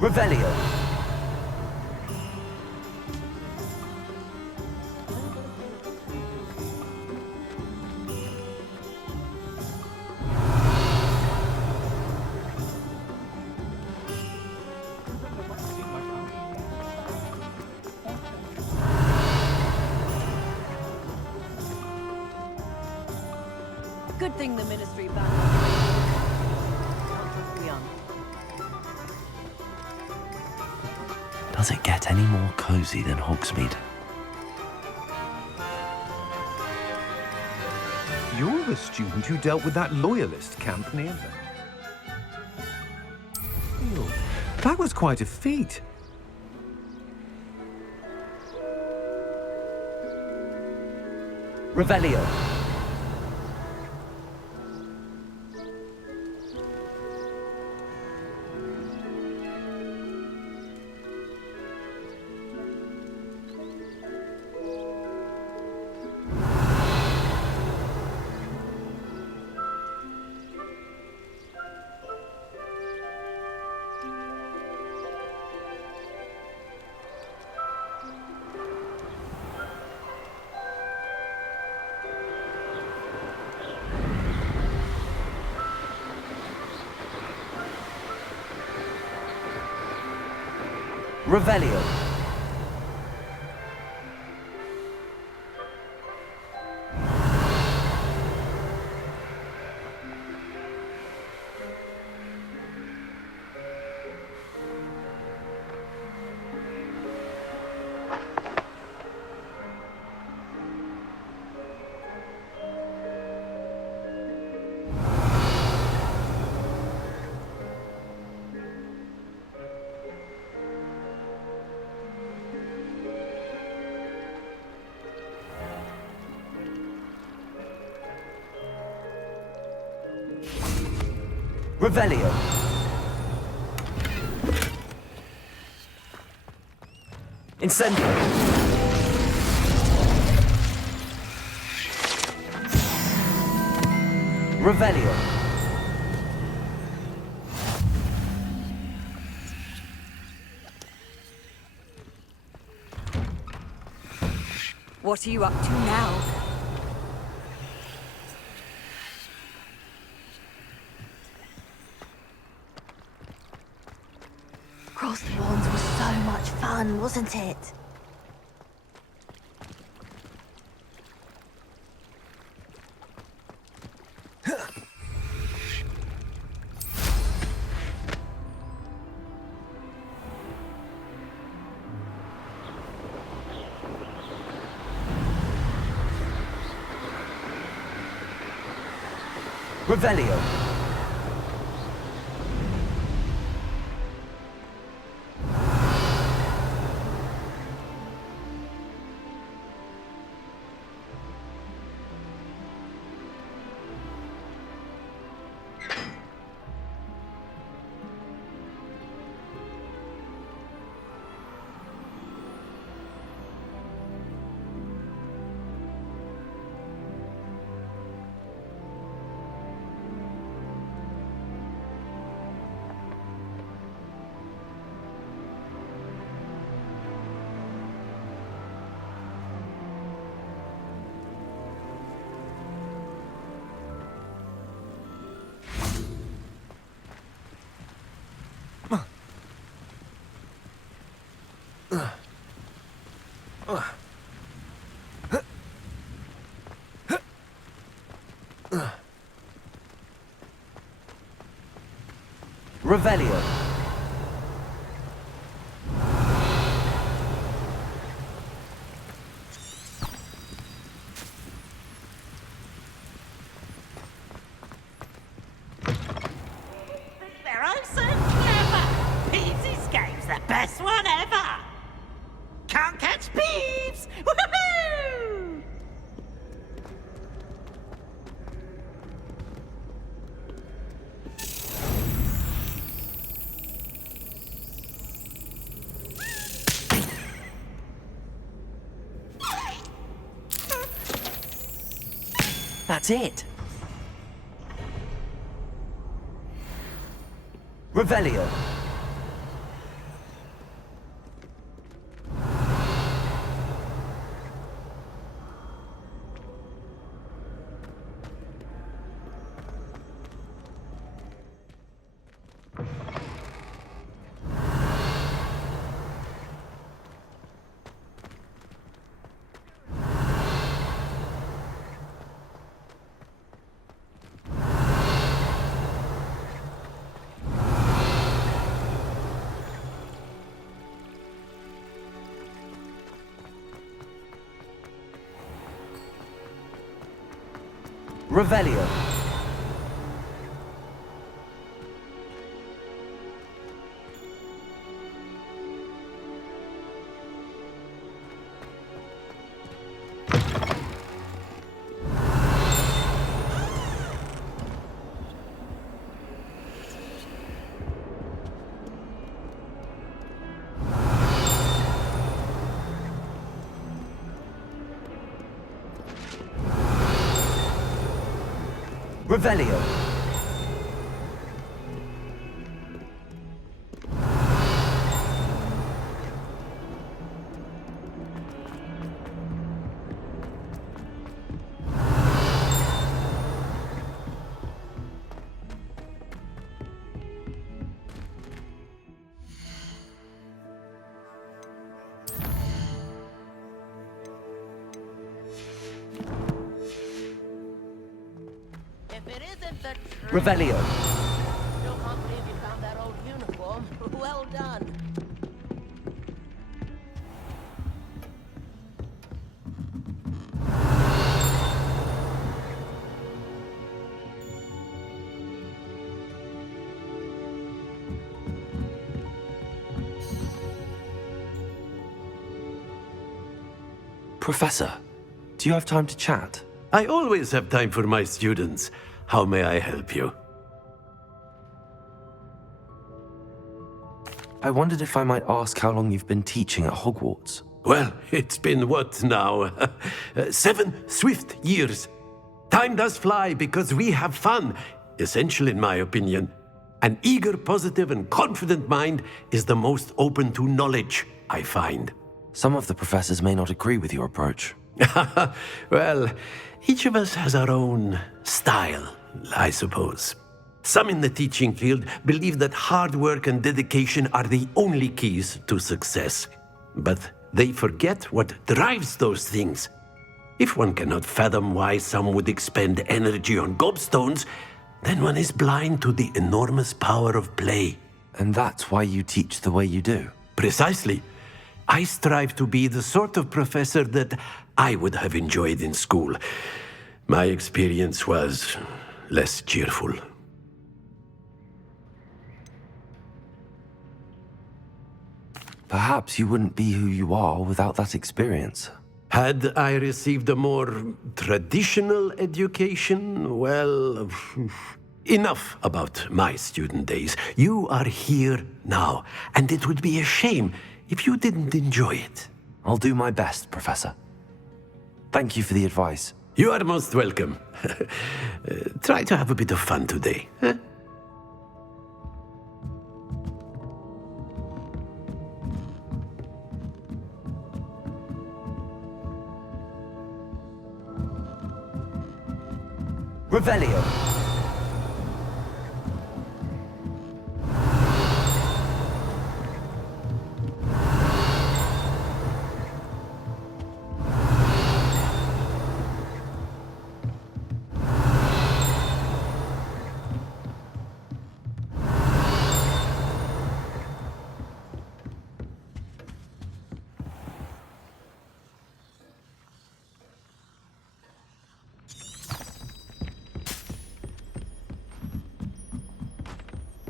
Revelio. Good thing the Ministry banned us. Does it get any more cozy than Hogsmeade? You're the student who dealt with that loyalist camp near them. Oh, that was quite a feat. Revelio. Revelio. Revelio. Incendio. Revelio. What are you up to now? Cross the Wands was so much fun, wasn't it? Revelio. Revelio. They're oh so clever! Peeves' game's the best one ever! Can't catch Peeves! Woohoo! That's it. Revelio. Revelio. Revelio. If it isn't the truth, Revelio. still can't believe you found that old uniform. Well done. Professor, do you have time to chat? I always have time for my students. How may I help you? I wondered if I might ask how long you've been teaching at Hogwarts. Well, it's been what now? 7 swift years. Time does fly because we have fun. Essential in my opinion. An eager, positive, and confident mind is the most open to knowledge, I find. Some of the professors may not agree with your approach. Well, each of us has our own style, I suppose. Some in the teaching field believe that hard work and dedication are the only keys to success. But they forget what drives those things. If one cannot fathom why some would expend energy on gobstones, then one is blind to the enormous power of play. And that's why you teach the way you do. Precisely. I strive to be the sort of professor that I would have enjoyed in school. My experience was less cheerful. Perhaps you wouldn't be who you are without that experience. Had I received a more traditional education, well, enough about my student days. You are here now, and it would be a shame if you didn't enjoy it. I'll do my best, Professor. Thank you for the advice. You are most welcome. Try to have a bit of fun today. Huh? Revelio.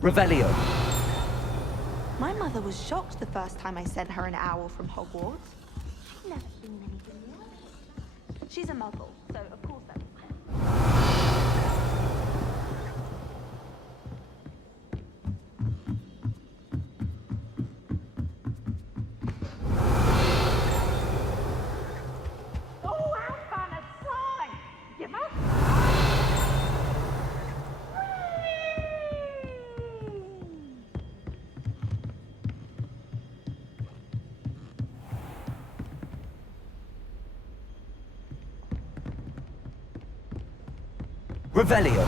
Revelio. My mother was shocked the first time I sent her an owl from Hogwarts. She'd never seen anything like. She's a muggle, so of course that's... Oh, how fun aside! Give us... Revelio.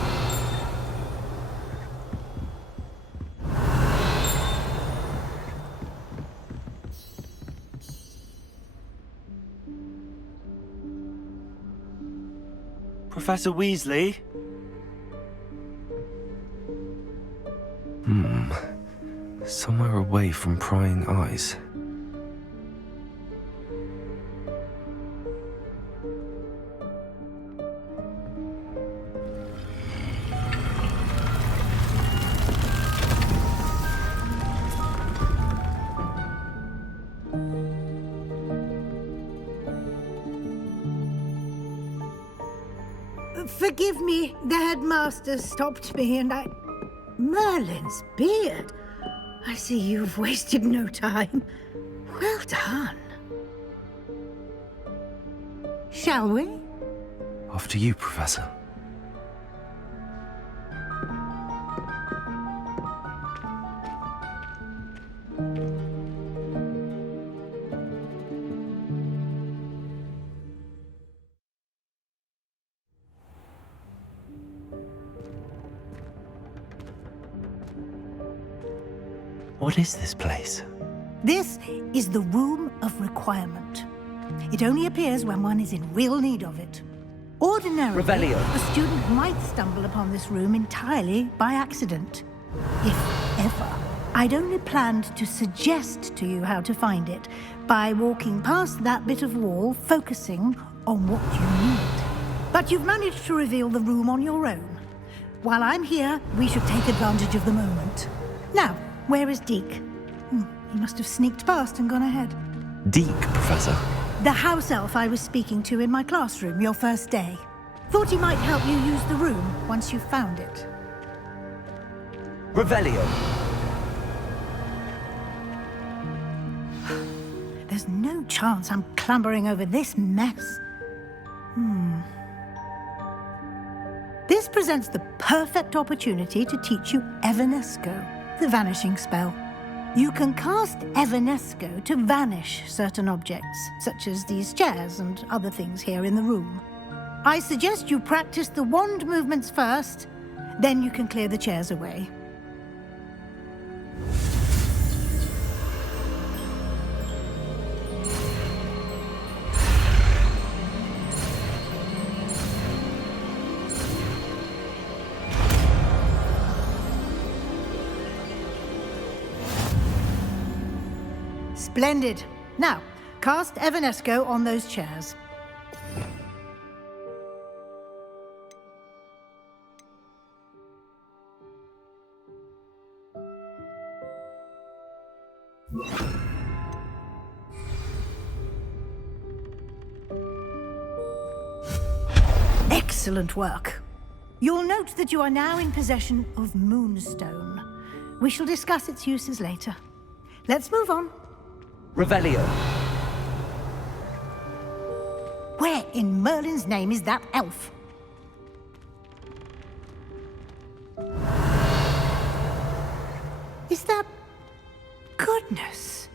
Professor Weasley? Somewhere away from prying eyes. Forgive me, the headmaster stopped me and I... Merlin's beard. I see you've wasted no time. Well done. Shall we? After you, Professor. What is this place? This is the Room of Requirement. It only appears when one is in real need of it. Ordinarily, Revelio. a student might stumble upon this room entirely by accident. If ever. I'd only planned to suggest to you how to find it by walking past that bit of wall, focusing on what you need. But you've managed to reveal the room on your own. While I'm here, we should take advantage of the moment. Now, where is Deke? He must have sneaked past and gone ahead. Deke, Professor. The house elf I was speaking to in my classroom your first day. Thought he might help you use the room once you found it. Revelio. There's no chance I'm clambering over this mess. This presents the perfect opportunity to teach you Evanesco, the vanishing spell. You can cast Evanesco to vanish certain objects, such as these chairs and other things here in the room. I suggest you practice the wand movements first, then you can clear the chairs away. Splendid. Now, cast Evanesco on those chairs. Excellent work. You'll note that you are now in possession of Moonstone. We shall discuss its uses later. Let's move on. Revelio. Where in Merlin's name is that elf? Is that... Goodness.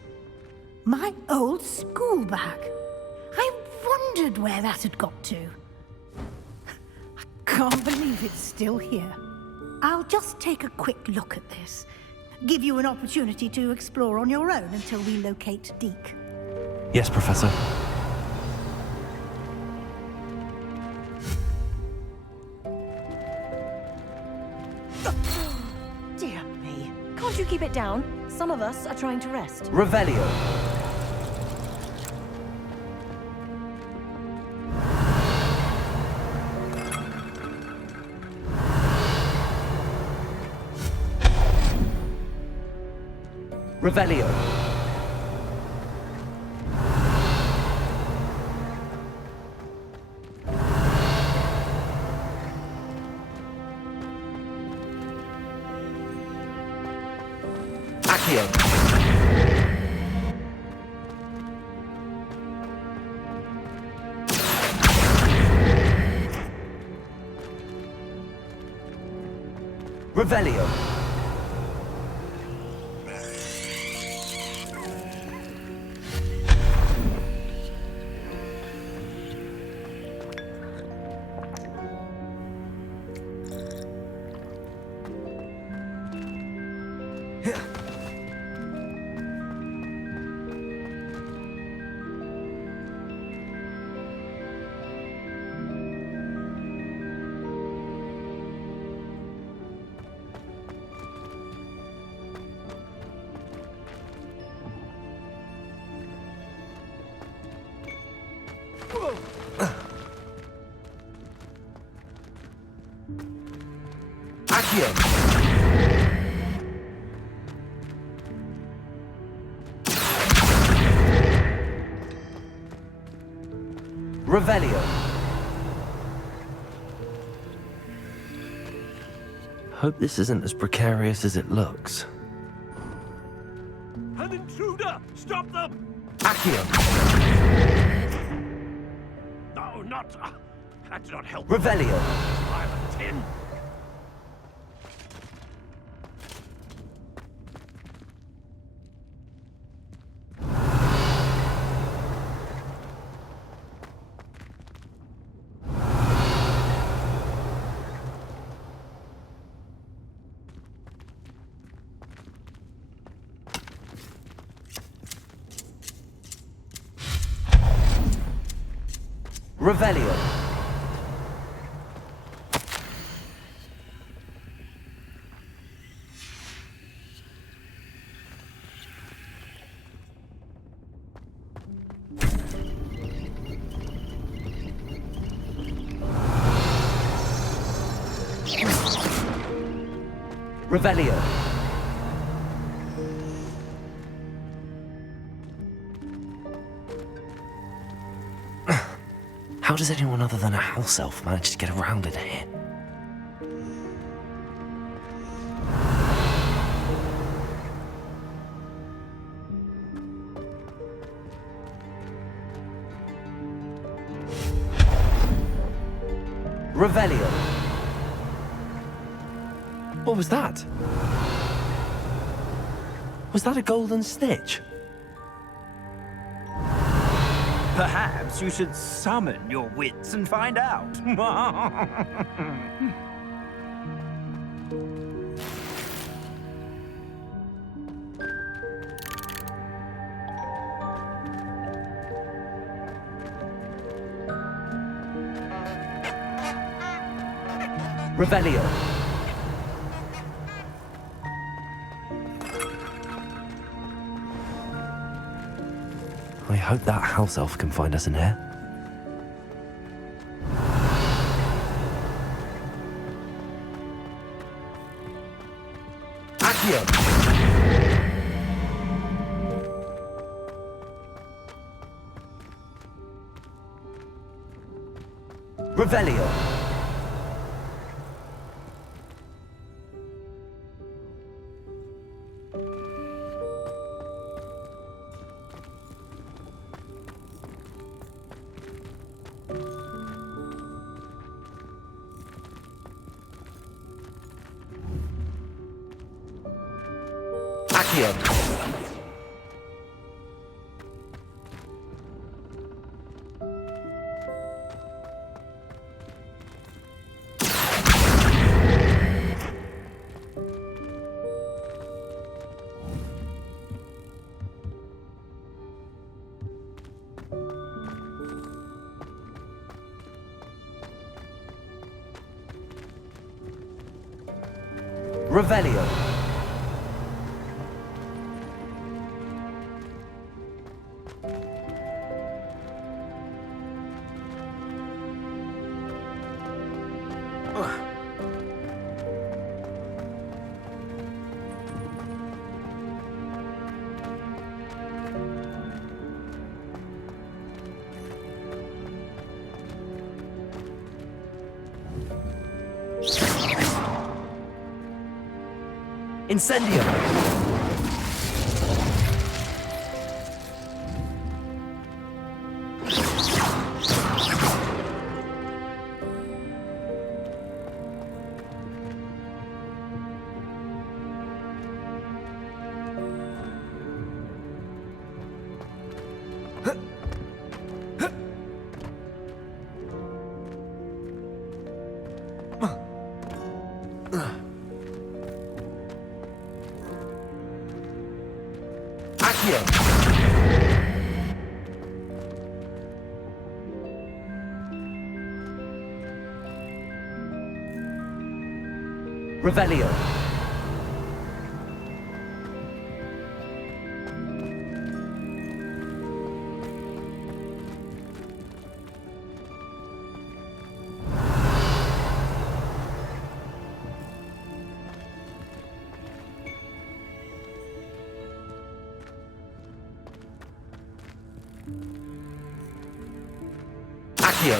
My old school bag. I wondered where that had got to. I can't believe it's still here. I'll just take a quick look at this. Give you an opportunity to explore on your own until we locate Deke. Yes, Professor. Dear me. Can't you keep it down? Some of us are trying to rest. Revelio. Revelio. Accio. Revelio. Accio. Revelio. Hope this isn't as precarious as it looks. An intruder! Stop them! Accio. No, not... That's not help. Revelio. Violent tin. Revelio. Revelio. How does anyone other than a house elf manage to get around in here? Revelio. What was that? Was that a golden snitch? Perhaps you should summon your wits and find out. Revelio. I hope that house elf can find us in here. Accio. Revelio. Accio. Revelio. Incendio. Accio. Revelio. Accio.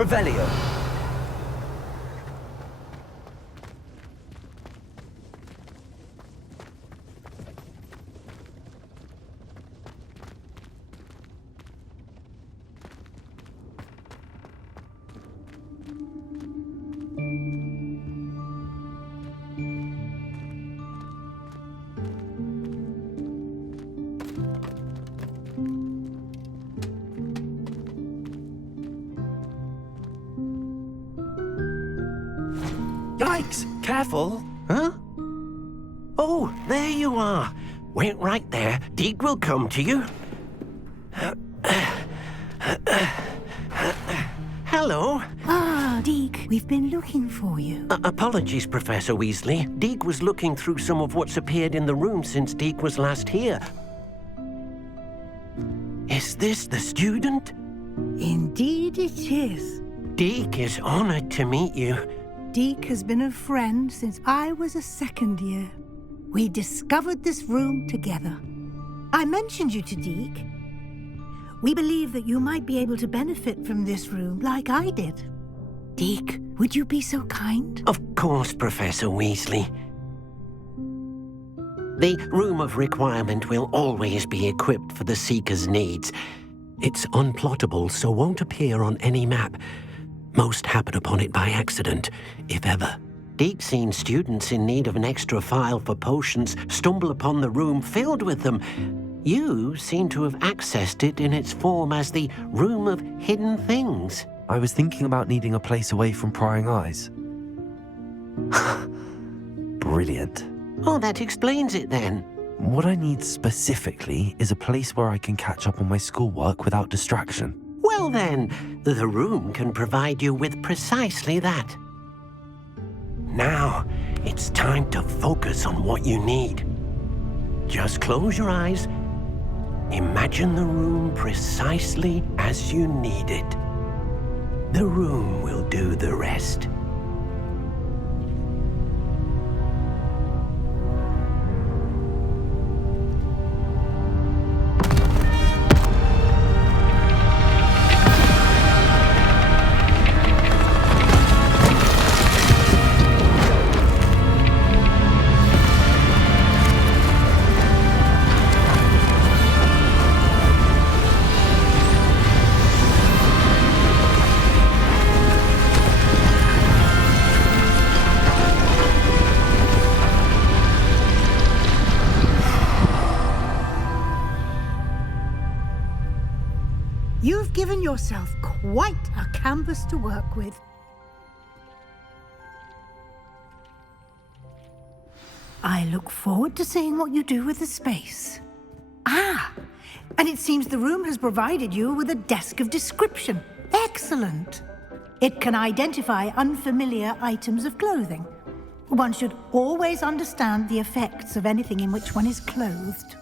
Revelio. Yikes! Careful! Huh? Oh, there you are. Wait right there. Deke will come to you. Hello. Ah, Deke, we've been looking for you. Apologies, Professor Weasley. Deke was looking through some of what's appeared in the room since Deke was last here. Is this the student? Indeed it is. Deke is honored to meet you. Deke has been a friend since I was a second year. We discovered this room together. I mentioned you to Deke. We believe that you might be able to benefit from this room like I did. Deke, would you be so kind? Of course, Professor Weasley. The Room of Requirement will always be equipped for the Seeker's needs. It's unplottable, so won't appear on any map. Most happen upon it by accident, if ever. Deke's seen students in need of an extra file for potions stumble upon the room filled with them. You seem to have accessed it in its form as the Room of Hidden Things. I was thinking about needing a place away from prying eyes. Brilliant. Oh, that explains it then. What I need specifically is a place where I can catch up on my schoolwork without distraction. Well then, the room can provide you with precisely that. Now, it's time to focus on what you need. Just close your eyes. Imagine the room precisely as you need it. The room will do the rest. You've given yourself quite a canvas to work with. I look forward to seeing what you do with the space. Ah, and it seems the room has provided you with a desk of description. Excellent. It can identify unfamiliar items of clothing. One should always understand the effects of anything in which one is clothed.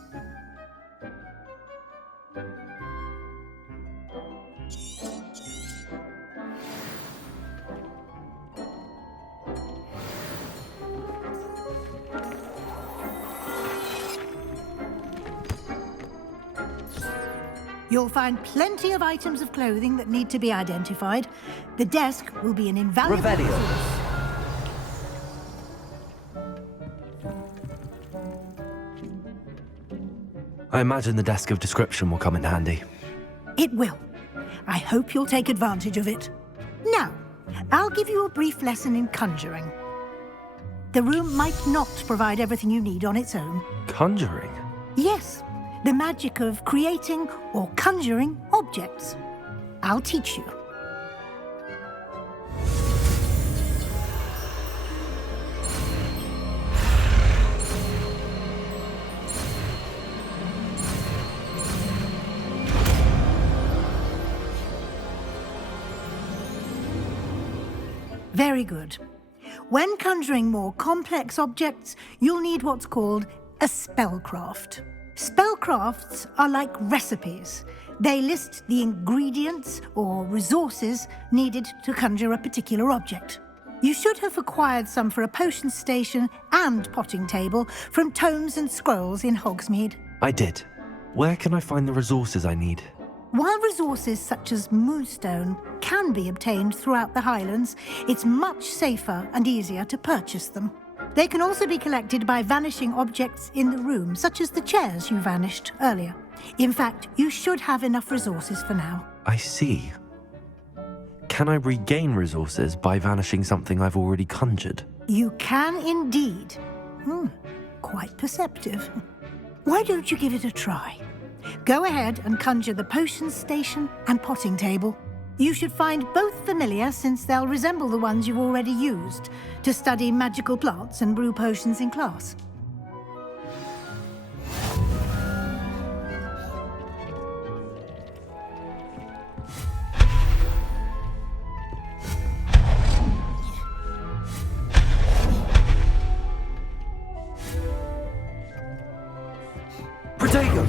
You'll find plenty of items of clothing that need to be identified. The desk will be an invaluable Revelio. resource. I imagine the desk of description will come in handy. It will. I hope you'll take advantage of it. Now, I'll give you a brief lesson in conjuring. The room might not provide everything you need on its own. Conjuring? Yes, the magic of creating or conjuring objects. I'll teach you. Very good. When conjuring more complex objects, you'll need what's called a spellcraft. Spellcrafts are like recipes. They list the ingredients or resources needed to conjure a particular object. You should have acquired some for a potion station and potting table from tomes and scrolls in Hogsmeade. I did. Where can I find the resources I need? While resources such as moonstone can be obtained throughout the Highlands, it's much safer and easier to purchase them. They can also be collected by vanishing objects in the room, such as the chairs you vanished earlier. In fact, you should have enough resources for now. I see. Can I regain resources by vanishing something I've already conjured? You can indeed. Quite perceptive. Why don't you give it a try? Go ahead and conjure the potions station and potting table. You should find both familiar, since they'll resemble the ones you've already used to study magical plants and brew potions in class. Protego!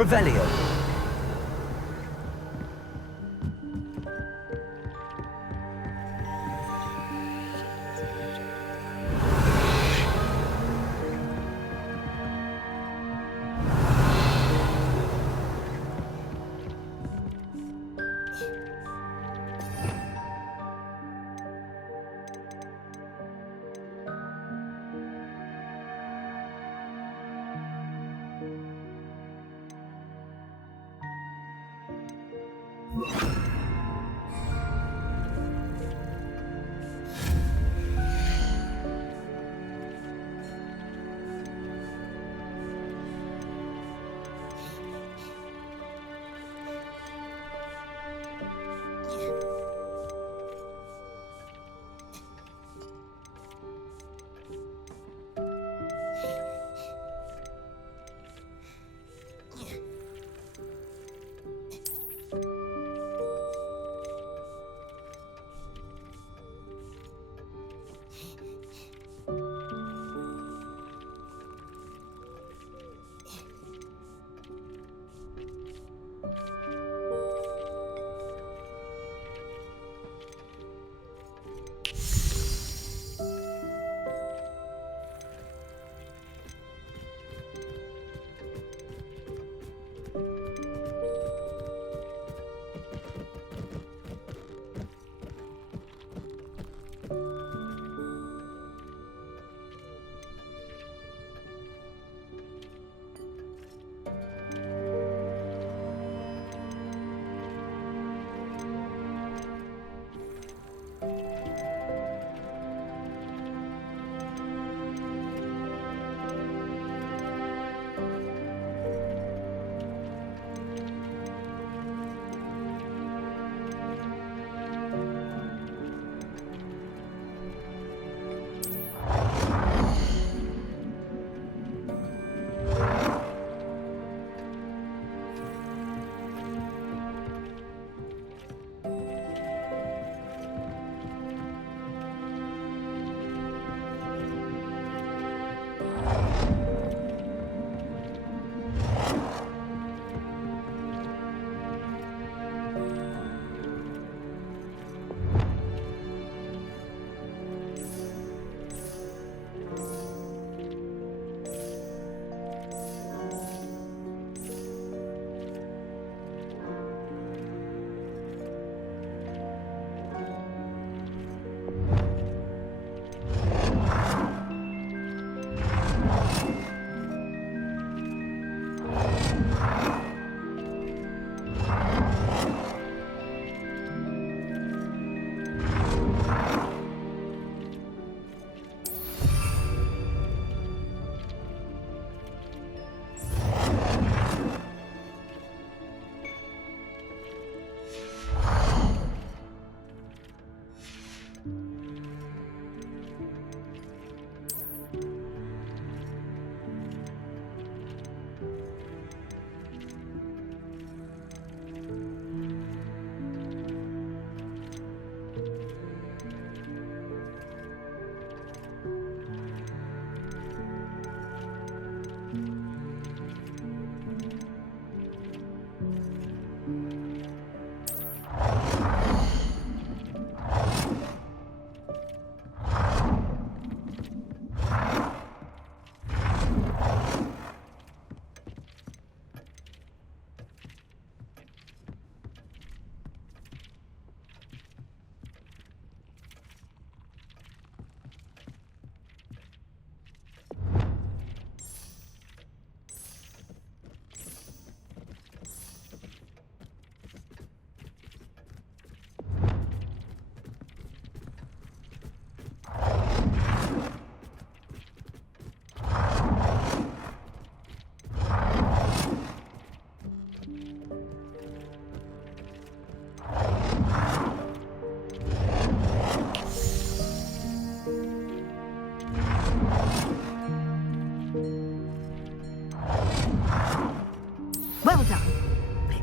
Revelio.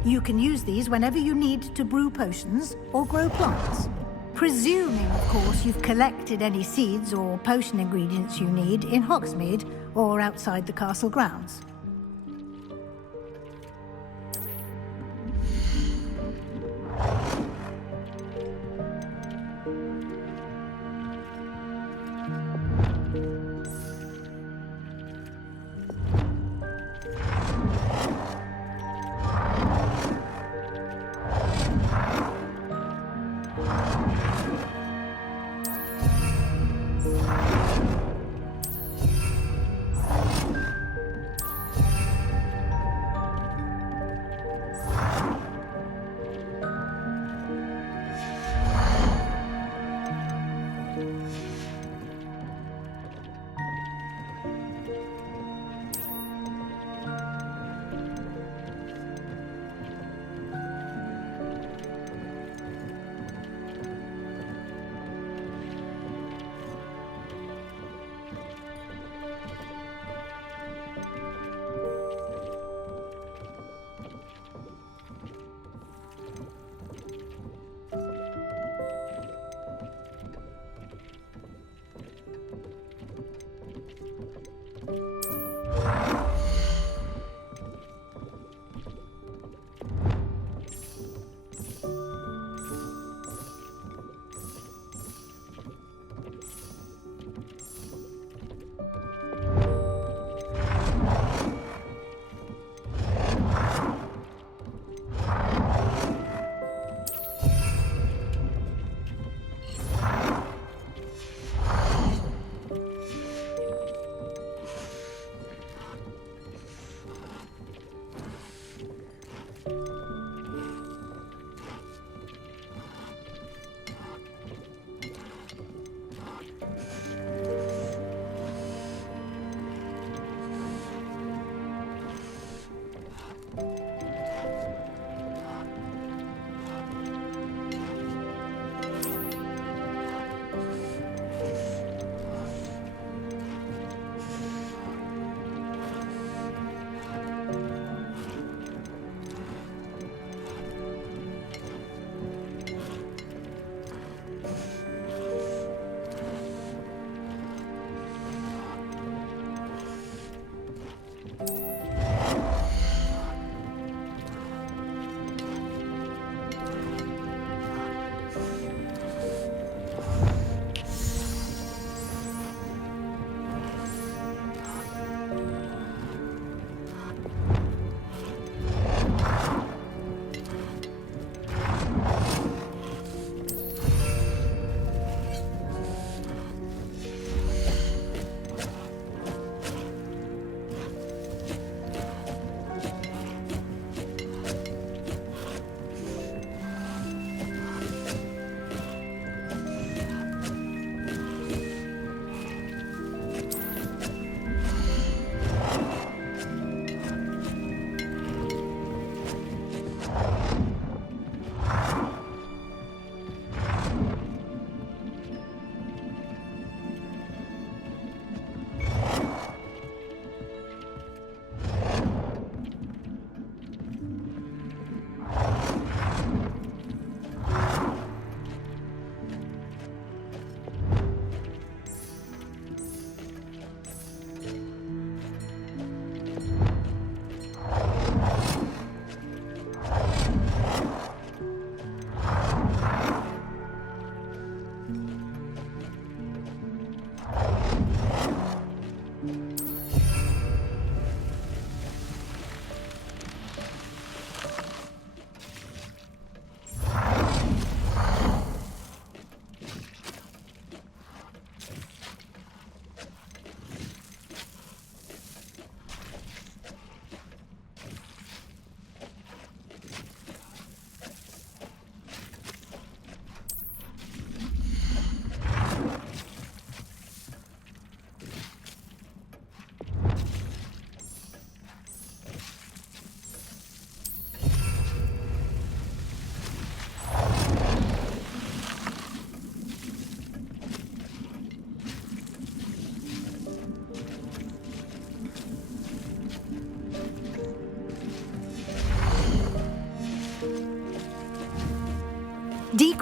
You can use these whenever you need to brew potions or grow plants. Presuming, of course, you've collected any seeds or potion ingredients you need in Hogsmeade or outside the castle grounds.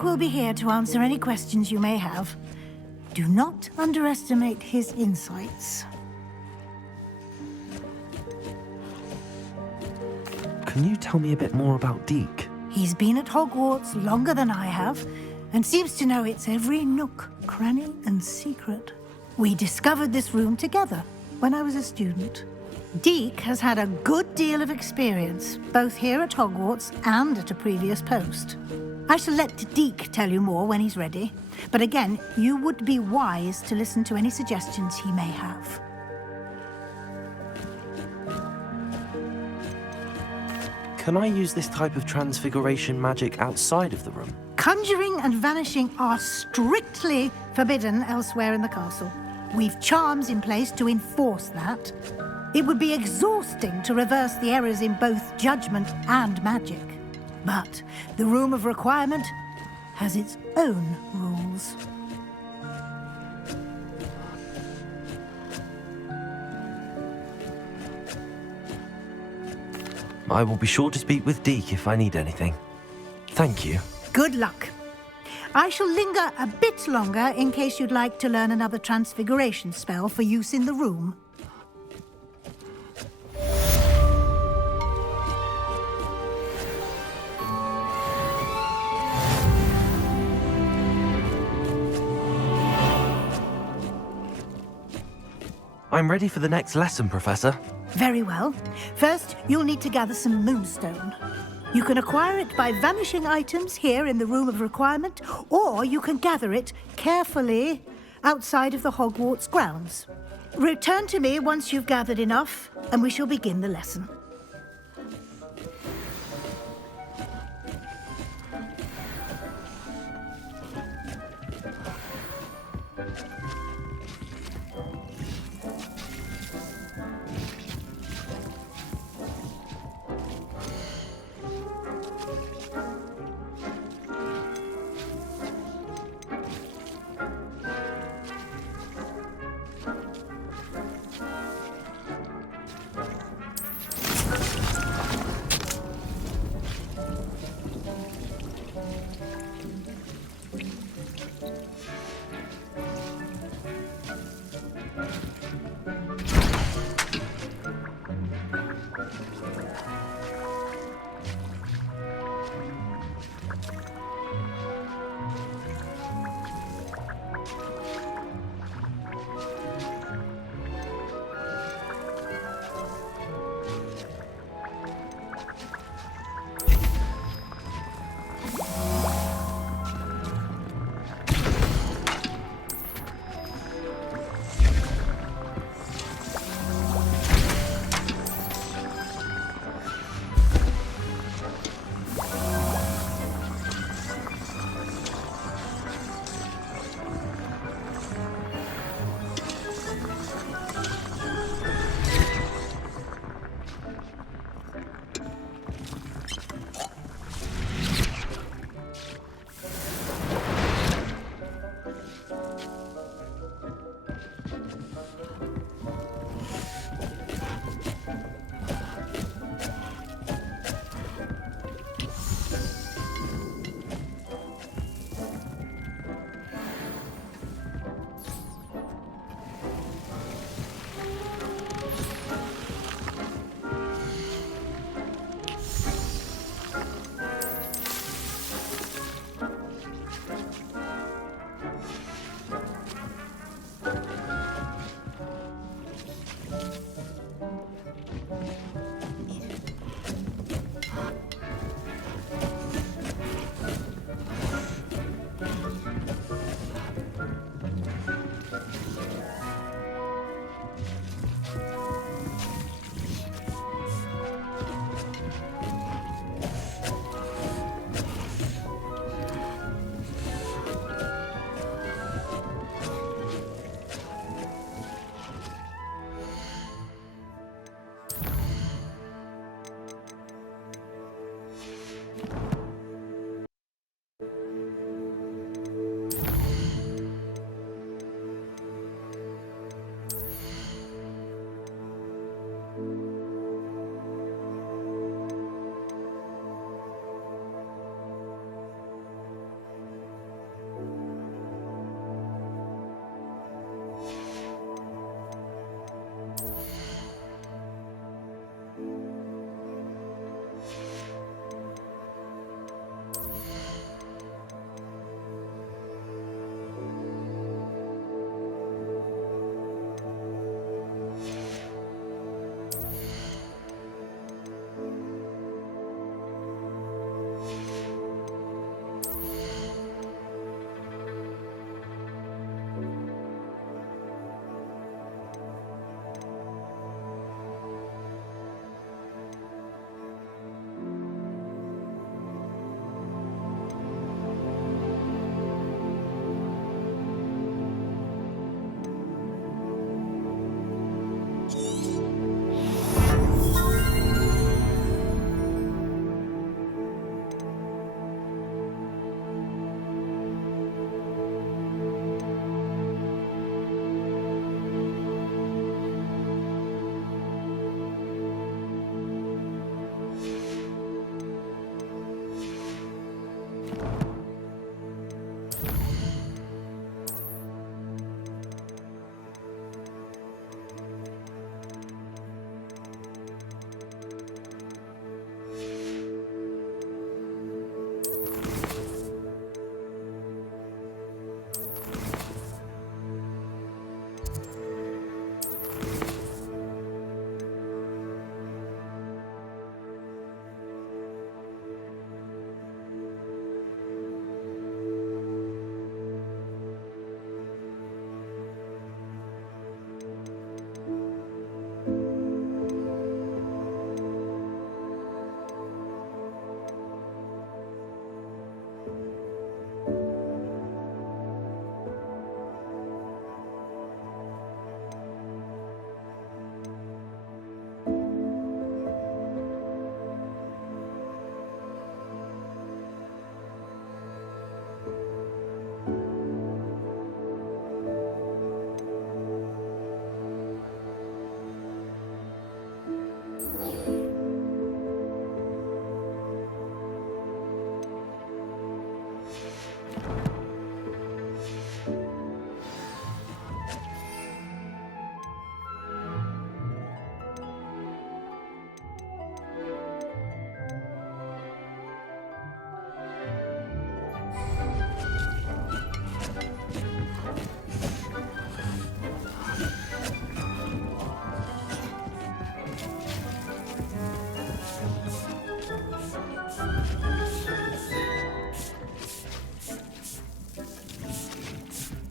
will be here to answer any questions you may have. Do not underestimate his insights. Can you tell me a bit more about Deke? He's been at Hogwarts longer than I have, and seems to know its every nook, cranny, and secret. We discovered this room together when I was a student. Deke has had a good deal of experience, both here at Hogwarts and at a previous post. I shall let Deke tell you more when he's ready, but again, you would be wise to listen to any suggestions he may have. Can I use this type of transfiguration magic outside of the room? Conjuring and vanishing are strictly forbidden elsewhere in the castle. We've charms in place to enforce that. It would be exhausting to reverse the errors in both judgment and magic. But the Room of Requirement has its own rules. I will be sure to speak with Deke if I need anything. Thank you. Good luck. I shall linger a bit longer in case you'd like to learn another transfiguration spell for use in the room. I'm ready for the next lesson, Professor. Very well. First, you'll need to gather some moonstone. You can acquire it by vanishing items here in the Room of Requirement, or you can gather it carefully outside of the Hogwarts grounds. Return to me once you've gathered enough, and we shall begin the lesson.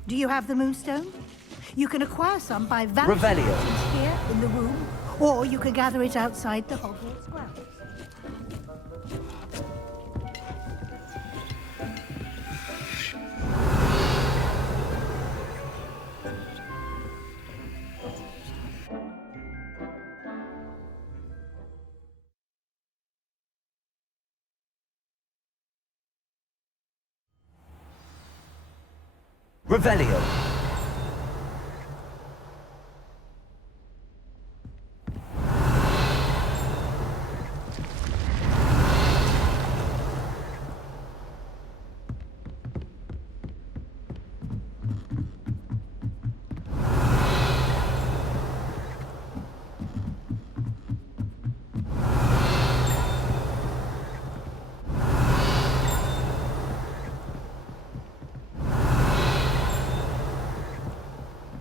Do you have the moonstone? You can acquire some by vanishing Revelio. items here in the room, or you can gather it outside the Hogwarts grounds. Revelio.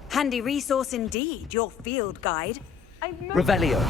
Handy resource indeed, your field guide. Revelio.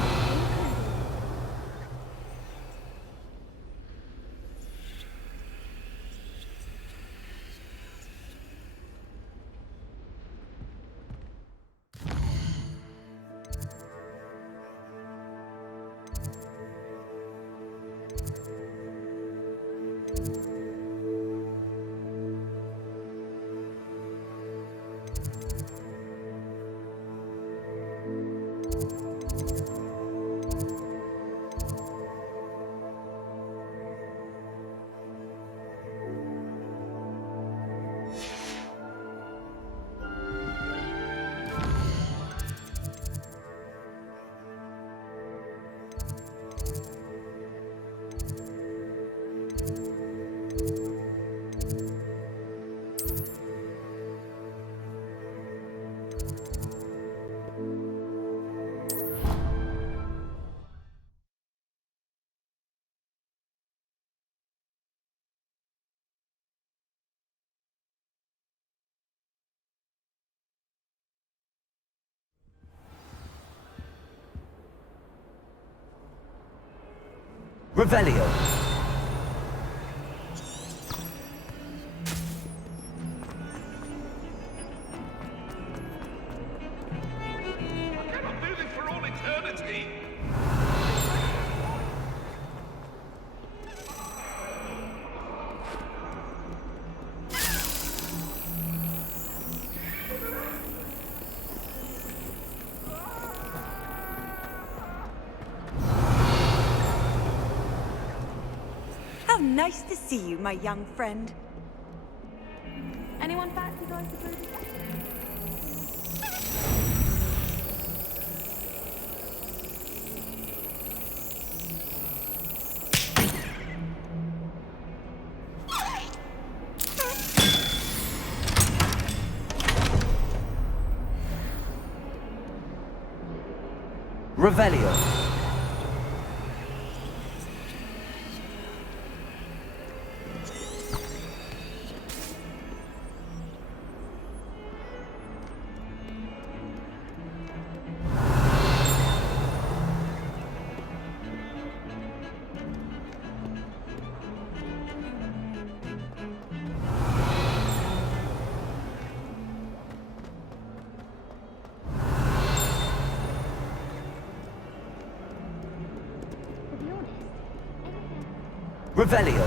Revelio. I cannot do this for all eternity! How nice to see you, my young friend. Anyone fancy going to Booty? Revelio. Revelio.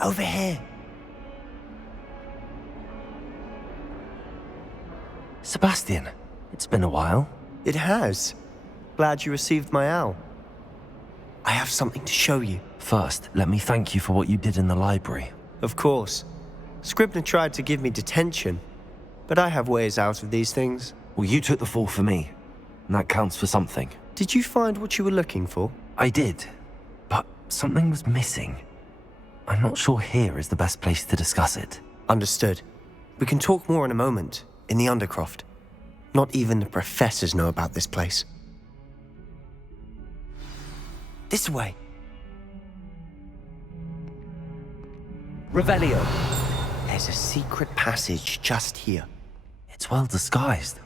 Over here. Sebastian, it's been a while. It has. Glad you received my owl. I have something to show you. First, let me thank you for what you did in the library. Of course. Scribner tried to give me detention, but I have ways out of these things. Well, you took the fall for me, and that counts for something. Did you find what you were looking for? I did, but something was missing. I'm not sure here is the best place to discuss it. Understood. We can talk more in a moment, in the Undercroft. Not even the professors know about this place. This way. Revelio. There's a secret passage just here. It's well disguised.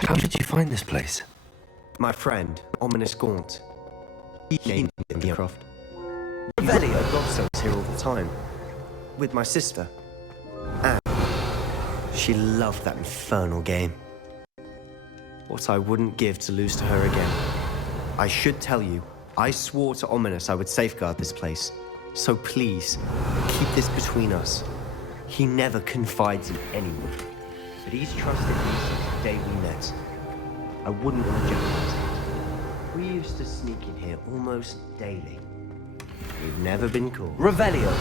How did you find this place? My friend, Ominous Gaunt. He named me Croft. Revelio. Godsel's here all the time. With my sister. And she loved that infernal game. What I wouldn't give to lose to her again. I should tell you, I swore to Ominous I would safeguard this place. So please, keep this between us. He never confides in anyone. But he's trusted me since the day we met. I wouldn't want to jeopardize it. We used to sneak in here almost daily. We've never been caught. Revelio.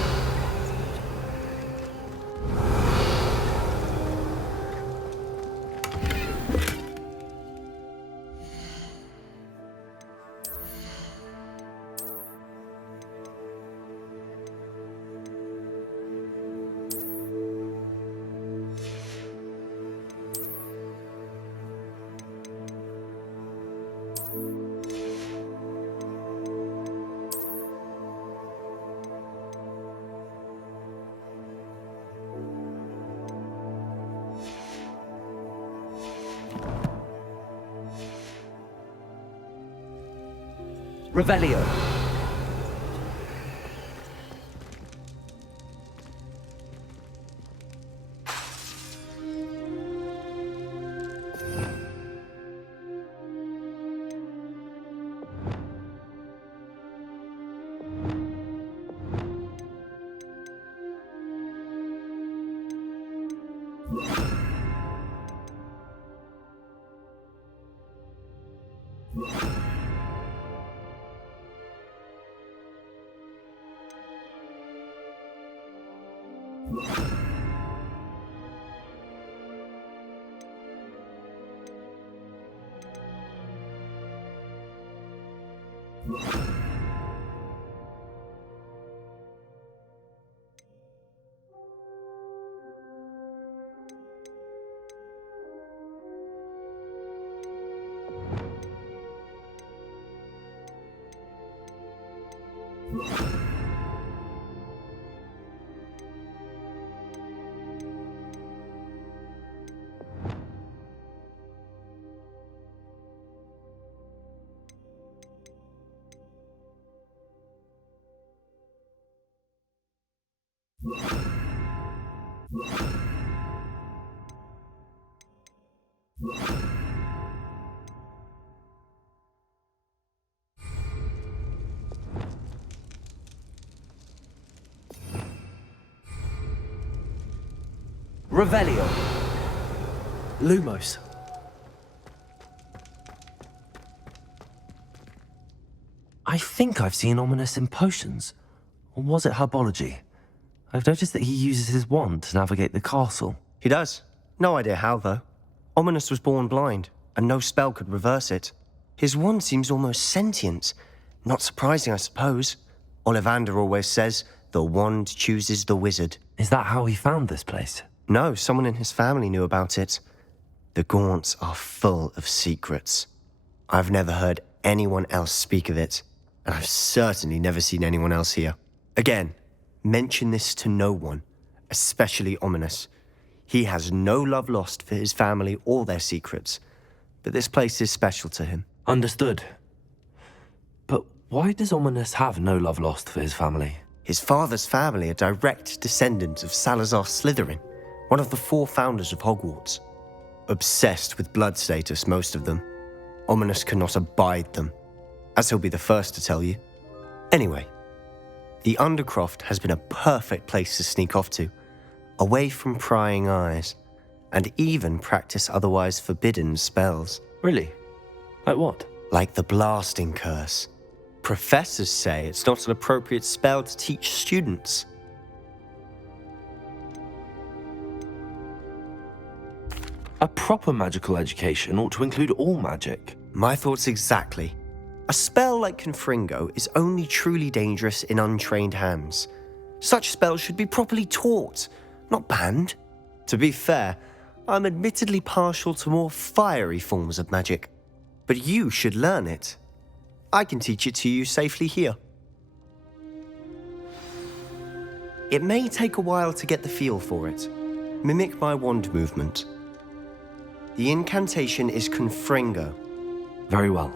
Revelio. Revelio. Lumos. I think I've seen Ominous in potions. Or was it herbology? I've noticed that he uses his wand to navigate the castle. He does. No idea how, though. Ominous was born blind, and no spell could reverse it. His wand seems almost sentient. Not surprising, I suppose. Ollivander always says, the wand chooses the wizard. Is that how he found this place? No, someone in his family knew about it. The Gaunts are full of secrets. I've never heard anyone else speak of it, and I've certainly never seen anyone else here. Again, mention this to no one, especially Ominous. He has no love lost for his family or their secrets, but this place is special to him. Understood. But why does Ominous have no love lost for his family? His father's family are direct descendants of Salazar Slytherin, one of the 4 founders of Hogwarts. Obsessed with blood status, most of them. Ominous cannot abide them, as he'll be the first to tell you. Anyway, the Undercroft has been a perfect place to sneak off to, away from prying eyes, and even practice otherwise forbidden spells. Really? Like what? Like the blasting curse. Professors say it's not an appropriate spell to teach students. A proper magical education ought to include all magic. My thoughts exactly. A spell like Confringo is only truly dangerous in untrained hands. Such spells should be properly taught, not banned. To be fair, I'm admittedly partial to more fiery forms of magic. But you should learn it. I can teach it to you safely here. It may take a while to get the feel for it. Mimic my wand movement. The incantation is Confringo. Very well.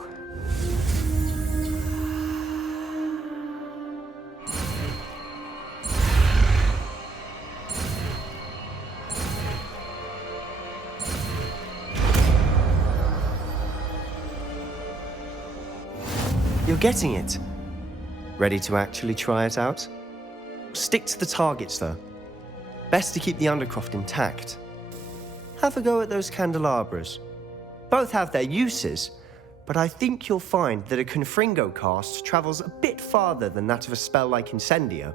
You're getting it. Ready to actually try it out? Stick to the targets, though. Best to keep the undercroft intact. Have a go at those candelabras. Both have their uses, but I think you'll find that a Confringo cast travels a bit farther than that of a spell like Incendio.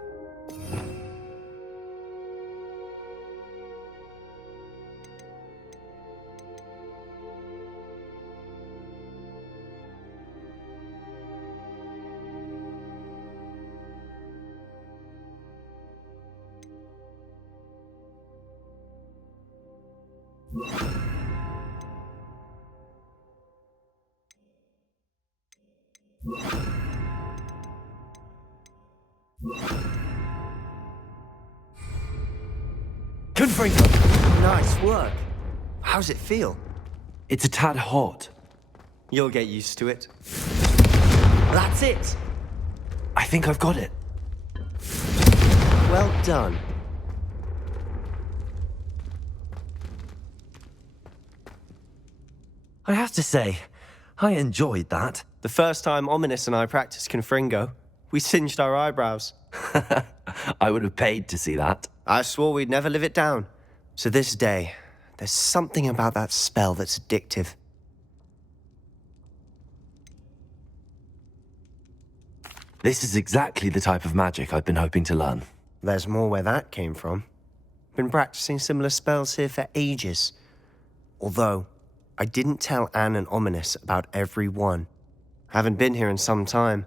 Confringo! Nice work. How's it feel? It's a tad hot. You'll get used to it. That's it! I think I've got it. Well done. I have to say, I enjoyed that. The first time Ominous and I practiced Confringo, we singed our eyebrows. I would have paid to see that. I swore we'd never live it down. To this day, there's something about that spell that's addictive. This is exactly the type of magic I've been hoping to learn. There's more where that came from. Been practicing similar spells here for ages. Although, I didn't tell Anne and Ominous about every one. Haven't been here in some time.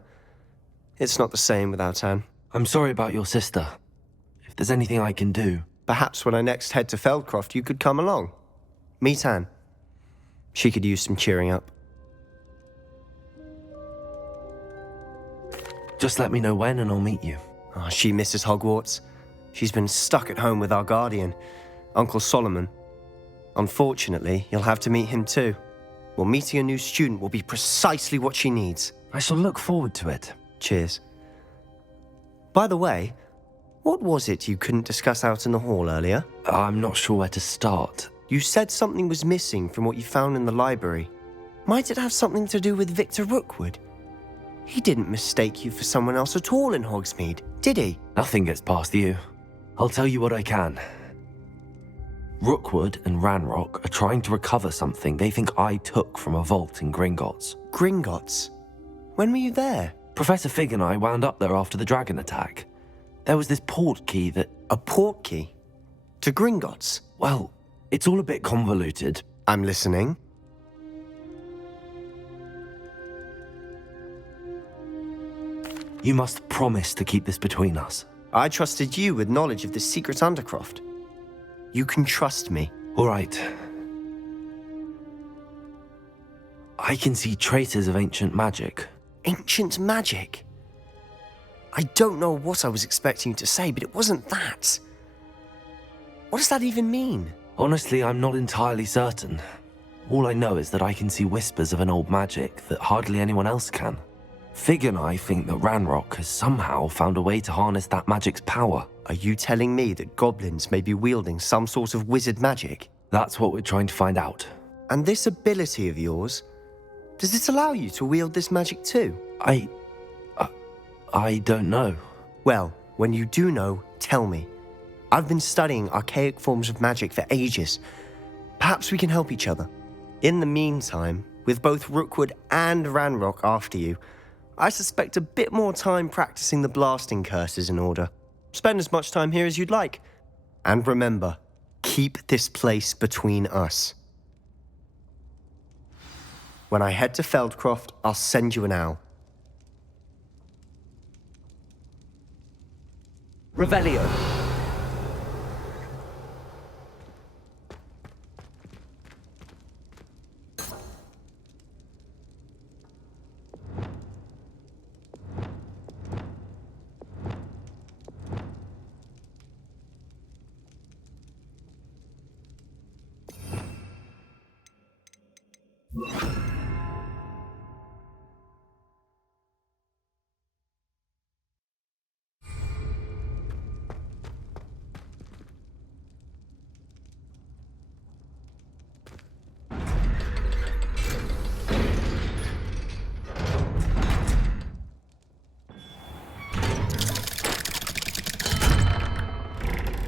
It's not the same without Anne. I'm sorry about your sister. If there's anything I can do... Perhaps when I next head to Feldcroft, you could come along. Meet Anne. She could use some cheering up. Just let me know when and I'll meet you. Oh, she misses Hogwarts. She's been stuck at home with our guardian, Uncle Solomon. Unfortunately, you'll have to meet him too. Well, meeting a new student will be precisely what she needs. I shall look forward to it. Cheers. By the way, what was it you couldn't discuss out in the hall earlier? I'm not sure where to start. You said something was missing from what you found in the library. Might it have something to do with Victor Rookwood? He didn't mistake you for someone else at all in Hogsmeade, did he? Nothing gets past you. I'll tell you what I can. Rookwood and Ranrock are trying to recover something they think I took from a vault in Gringotts. Gringotts? When were you there? Professor Fig and I wound up there after the dragon attack. There was this port key that... A port key? To Gringotts? Well, it's all a bit convoluted. I'm listening. You must promise to keep this between us. I trusted you with knowledge of this secret undercroft. You can trust me. All right. I can see traces of ancient magic. Ancient magic? I don't know what I was expecting you to say, but it wasn't that. What does that even mean? Honestly, I'm not entirely certain. All I know is that I can see whispers of an old magic that hardly anyone else can. Fig and I think that Ranrock has somehow found a way to harness that magic's power. Are you telling me that goblins may be wielding some sort of wizard magic? That's what we're trying to find out. And this ability of yours, does it allow you to wield this magic too? I don't know. Well, when you do know, tell me. I've been studying archaic forms of magic for ages. Perhaps we can help each other. In the meantime, with both Rookwood and Ranrock after you, I suspect a bit more time practicing the blasting curse is in order. Spend as much time here as you'd like. And remember, keep this place between us. When I head to Feldcroft, I'll send you an owl. Revelio.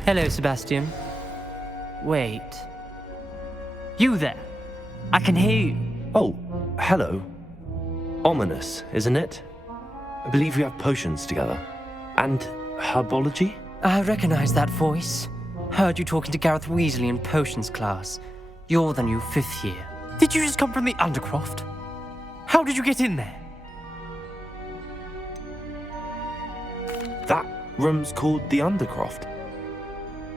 Hello, Sebastian. Wait. You there? I can hear you. Oh, hello. Ominous, isn't it? I believe we have potions together. And herbology? I recognize that voice. Heard you talking to Gareth Weasley in potions class. You're the new 5th year. Did you just come from the Undercroft? How did you get in there? That room's called the Undercroft.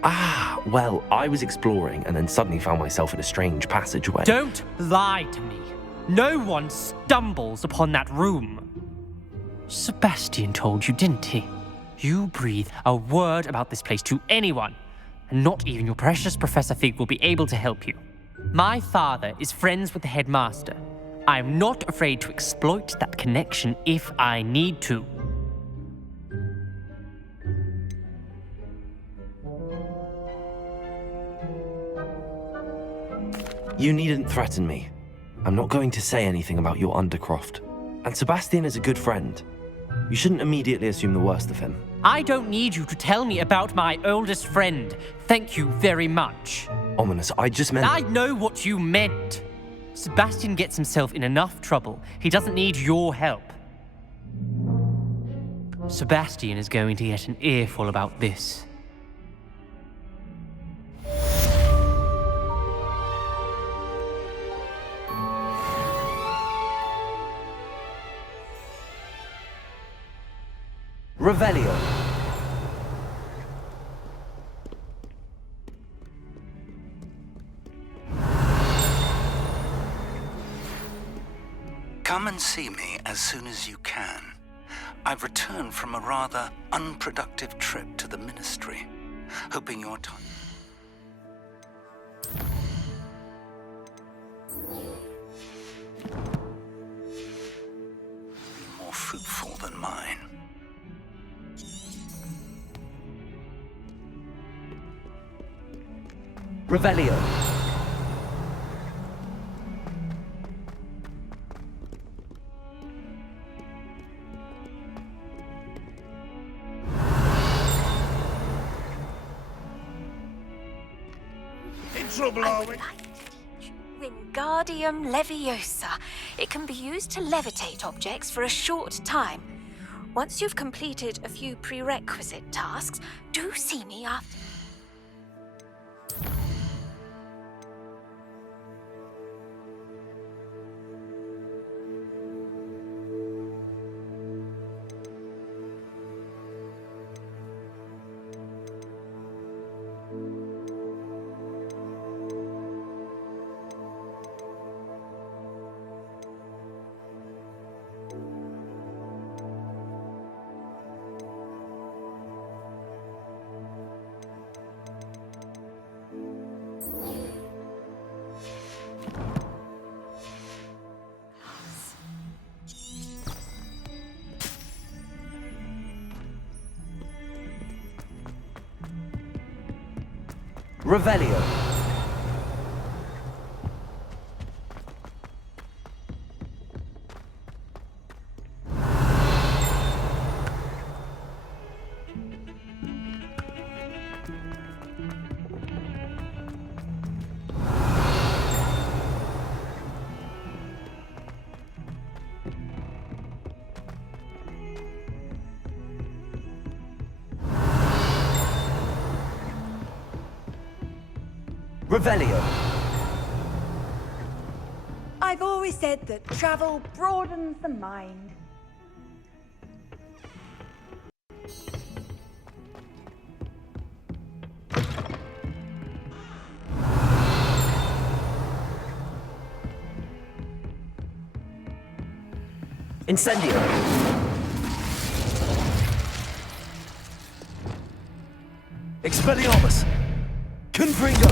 Ah, well, I was exploring and then suddenly found myself in a strange passageway. Don't lie to me. No one stumbles upon that room. Sebastian told you, didn't he? You breathe a word about this place to anyone, and not even your precious Professor Fig will be able to help you. My father is friends with the headmaster. I am not afraid to exploit that connection if I need to. You needn't threaten me. I'm not going to say anything about your Undercroft. And Sebastian is a good friend. You shouldn't immediately assume the worst of him. I don't need you to tell me about my oldest friend. Thank you very much. Ominous, I just meant... I know what you meant. Sebastian gets himself in enough trouble. He doesn't need your help. Sebastian is going to get an earful about this. Revelio. Come and see me as soon as you can. I've returned from a rather unproductive trip to the Ministry, hoping your time... more fruitful than mine. Revelio. In trouble, are we? Wingardium Leviosa. It can be used to levitate objects for a short time. Once you've completed a few prerequisite tasks, do see me after. Revelio. Revelio. I've always said that travel broadens the mind. Incendio. Expelliarmus. Confringo.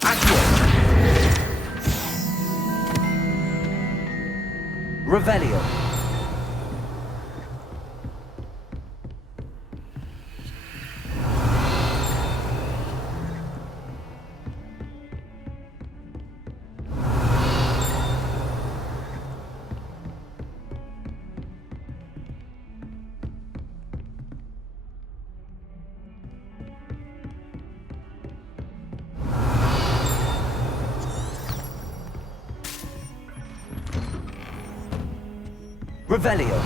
Accio. Revelio. Revelio.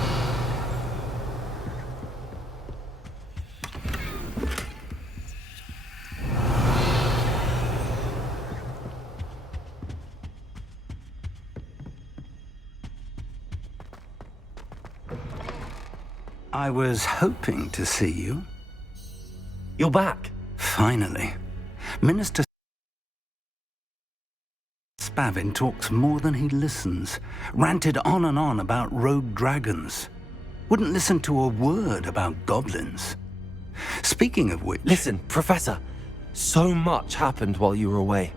I was hoping to see you. You're back. Finally. Minister Spavin talks more than he listens. Ranted on and on about rogue dragons. Wouldn't listen to a word about goblins. Speaking of which... Listen, Professor. So much happened while you were away.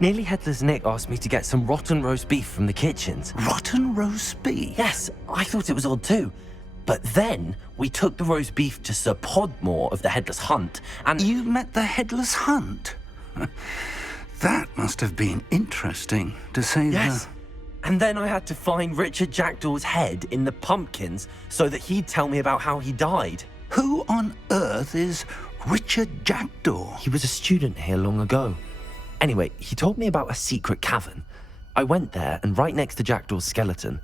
Nearly Headless Nick asked me to get some rotten roast beef from the kitchens. Rotten roast beef? Yes, I thought it was odd too. But then we took the roast beef to Sir Podmore of the Headless Hunt, and... You met the Headless Hunt? That must have been interesting, to say the... Yes. And then I had to find Richard Jackdaw's head in the pumpkins so that he'd tell me about how he died. Who on earth is Richard Jackdaw? He was a student here long ago. Anyway, he told me about a secret cavern. I went there, and right next to Jackdaw's skeleton,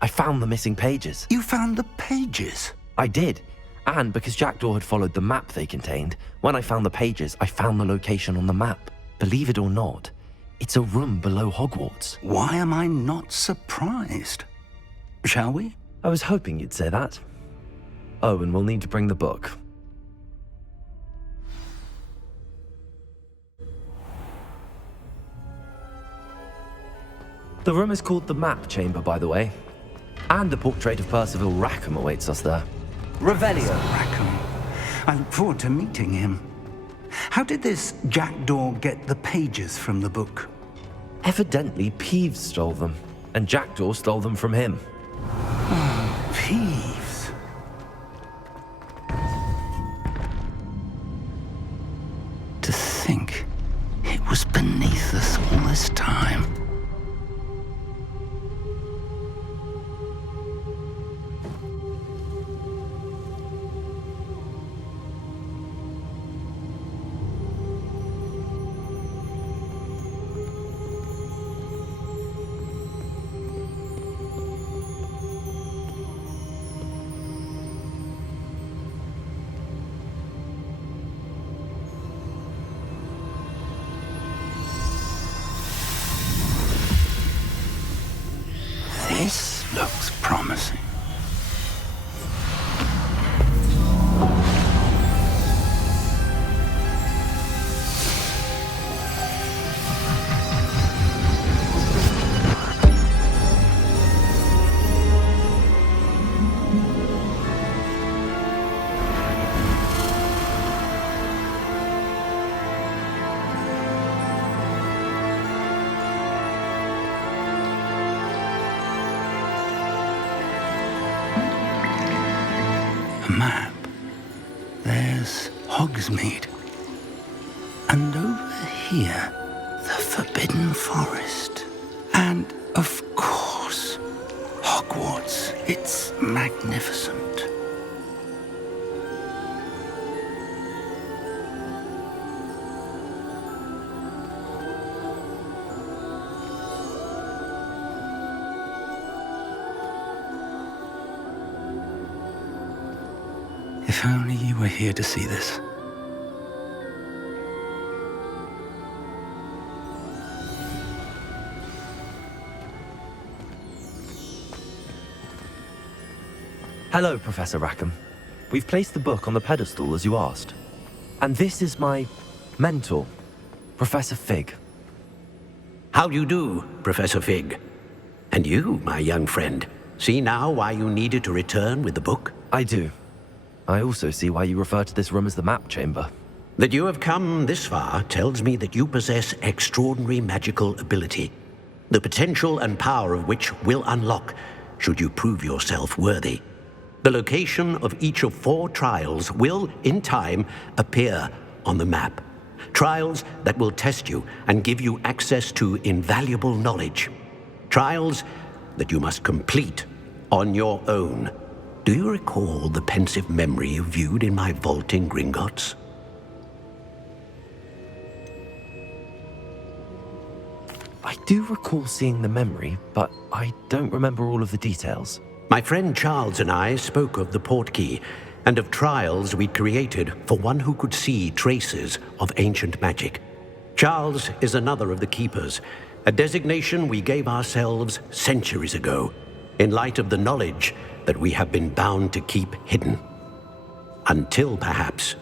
I found the missing pages. You found the pages? I did. And because Jackdaw had followed the map they contained, when I found the pages, I found the location on the map. Believe it or not, it's a room below Hogwarts. Why am I not surprised? Shall we? I was hoping you'd say that. Oh, and we'll need to bring the book. The room is called the Map Chamber, by the way. And a portrait of Percival Rackham awaits us there. Revelio. Rackham. I look forward to meeting him. How did this Jackdaw get the pages from the book? Evidently, Peeves stole them, and Jackdaw stole them from him. Oh, Peeves. To think it was beneath us all this time. This looks promising. A map. There's Hogsmeade. And over here, the Forbidden Forest. And, of course, Hogwarts. It's magnificent. If only you were here to see this. Hello, Professor Rackham. We've placed the book on the pedestal as you asked. And this is my mentor, Professor Fig. How do you do, Professor Fig? And you, my young friend, see now why you needed to return with the book? I do. I also see why you refer to this room as the map chamber. That you have come this far tells me that you possess extraordinary magical ability, the potential and power of which will unlock should you prove yourself worthy. The location of each of 4 trials will, in time, appear on the map. Trials that will test you and give you access to invaluable knowledge. Trials that you must complete on your own. Do you recall the pensive memory you viewed in my vault in Gringotts? I do recall seeing the memory, but I don't remember all of the details. My friend Charles and I spoke of the portkey and of trials we'd created for one who could see traces of ancient magic. Charles is another of the keepers, a designation we gave ourselves centuries ago, in light of the knowledge that we have been bound to keep hidden. Until perhaps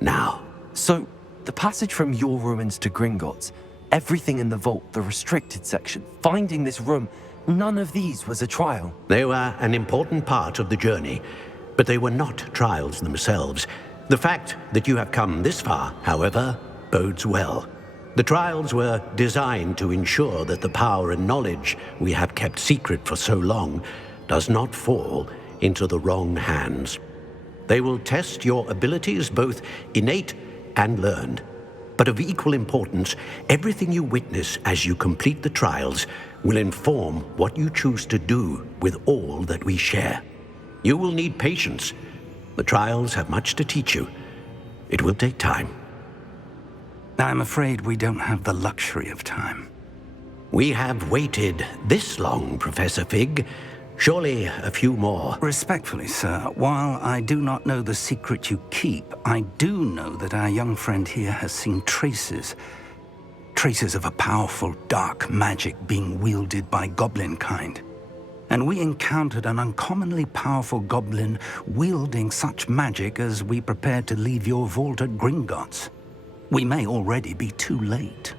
now. So, the passage from your ruins to Gringotts, everything in the vault, the restricted section, finding this room, none of these was a trial. They were an important part of the journey, but they were not trials themselves. The fact that you have come this far, however, bodes well. The trials were designed to ensure that the power and knowledge we have kept secret for so long does not fall into the wrong hands. They will test your abilities, both innate and learned. But of equal importance, everything you witness as you complete the trials will inform what you choose to do with all that we share. You will need patience. The trials have much to teach you. It will take time. I'm afraid we don't have the luxury of time. We have waited this long, Professor Fig. Surely a few more. Respectfully, sir, while I do not know the secret you keep, I do know that our young friend here has seen traces of a powerful dark magic being wielded by goblin kind. And we encountered an uncommonly powerful goblin wielding such magic as we prepared to leave your vault at Gringotts. We may already be too late.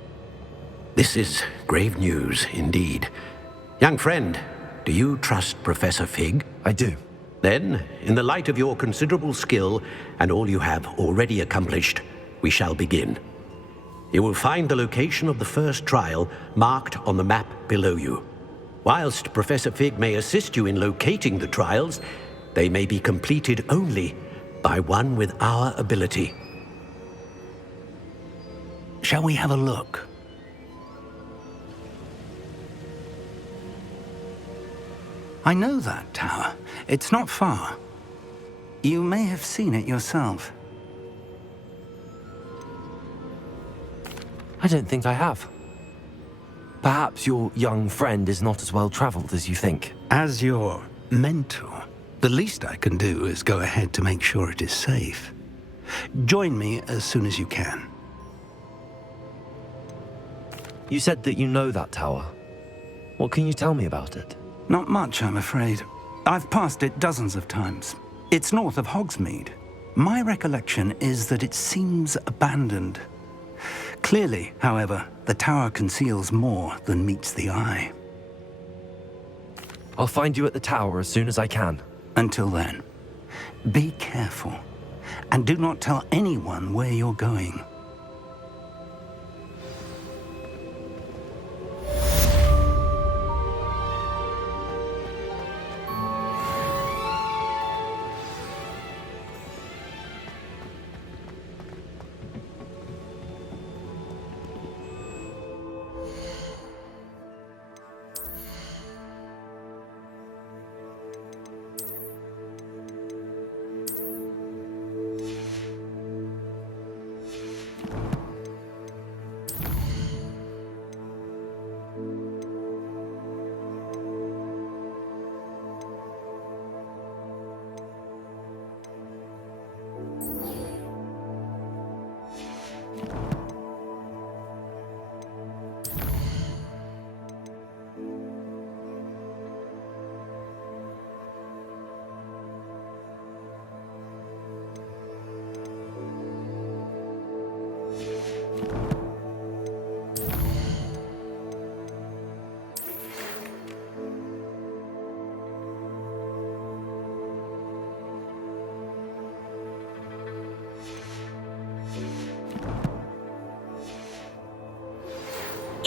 This is grave news indeed. Young friend, do you trust Professor Fig? I do. Then, in the light of your considerable skill and all you have already accomplished, we shall begin. You will find the location of the first trial marked on the map below you. Whilst Professor Fig may assist you in locating the trials, they may be completed only by one with our ability. Shall we have a look? I know that tower. It's not far. You may have seen it yourself. I don't think I have. Perhaps your young friend is not as well traveled as you think. As your mentor, the least I can do is go ahead to make sure it is safe. Join me as soon as you can. You said that you know that tower. What can you tell me about it? Not much, I'm afraid. I've passed it dozens of times. It's north of Hogsmeade. My recollection is that it seems abandoned. Clearly, however, the tower conceals more than meets the eye. I'll find you at the tower as soon as I can. Until then, be careful, and do not tell anyone where you're going.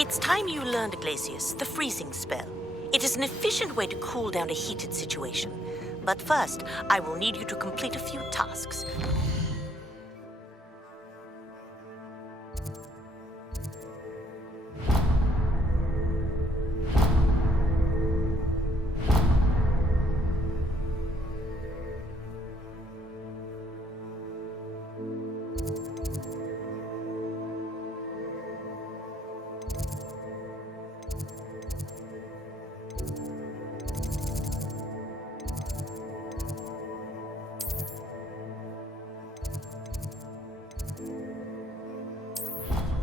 It's time you learned, Glacius, the freezing spell. It is an efficient way to cool down a heated situation. But first, I will need you to complete a few tasks.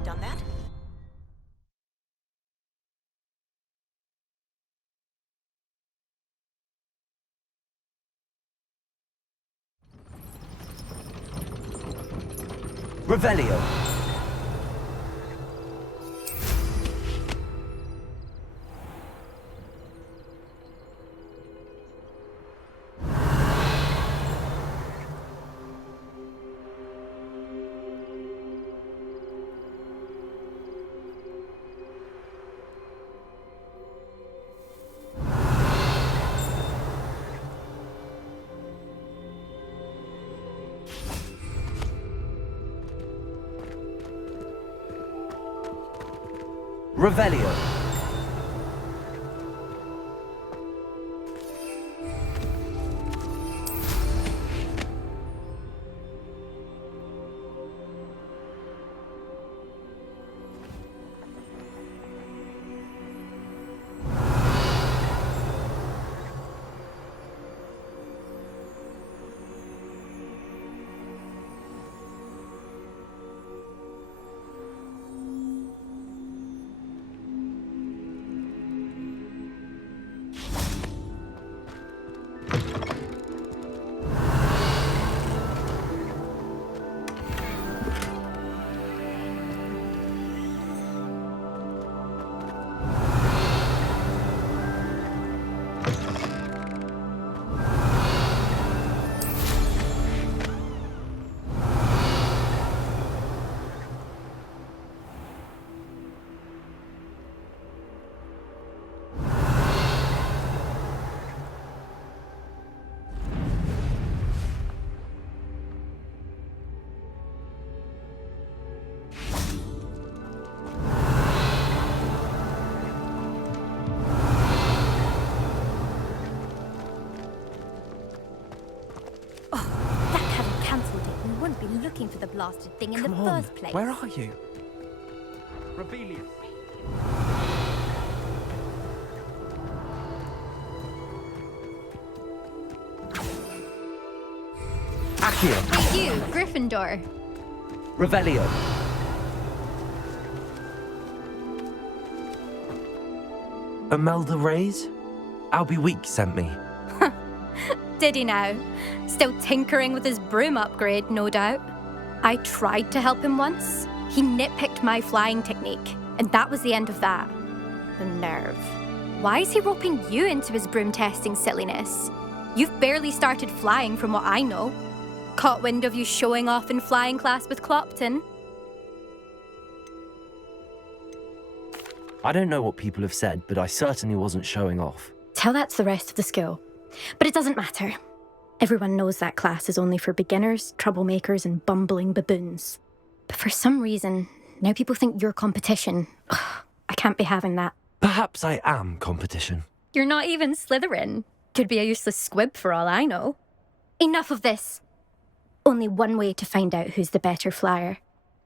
Done that? Revelio. Revelio. Looking for the blasted thing in Come the on, first place. where are you? Rebellious. Accio. Hey, you, Gryffindor. Revelio. Imelda Reyes? Albie Week sent me. Did he now? Still tinkering with his broom upgrade, no doubt. I tried to help him once. He nitpicked my flying technique, and that was the end of that. The nerve. Why is he roping you into his broom testing silliness? You've barely started flying from what I know. Caught wind of you showing off in flying class with Clopton. I don't know what people have said, but I certainly wasn't showing off. Tell that to the rest of the school. But it doesn't matter. Everyone knows that class is only for beginners, troublemakers, and bumbling baboons. But for some reason, now people think you're competition. Ugh, I can't be having that. Perhaps I am competition. You're not even Slytherin. Could be a useless squib for all I know. Enough of this. Only one way to find out who's the better flyer.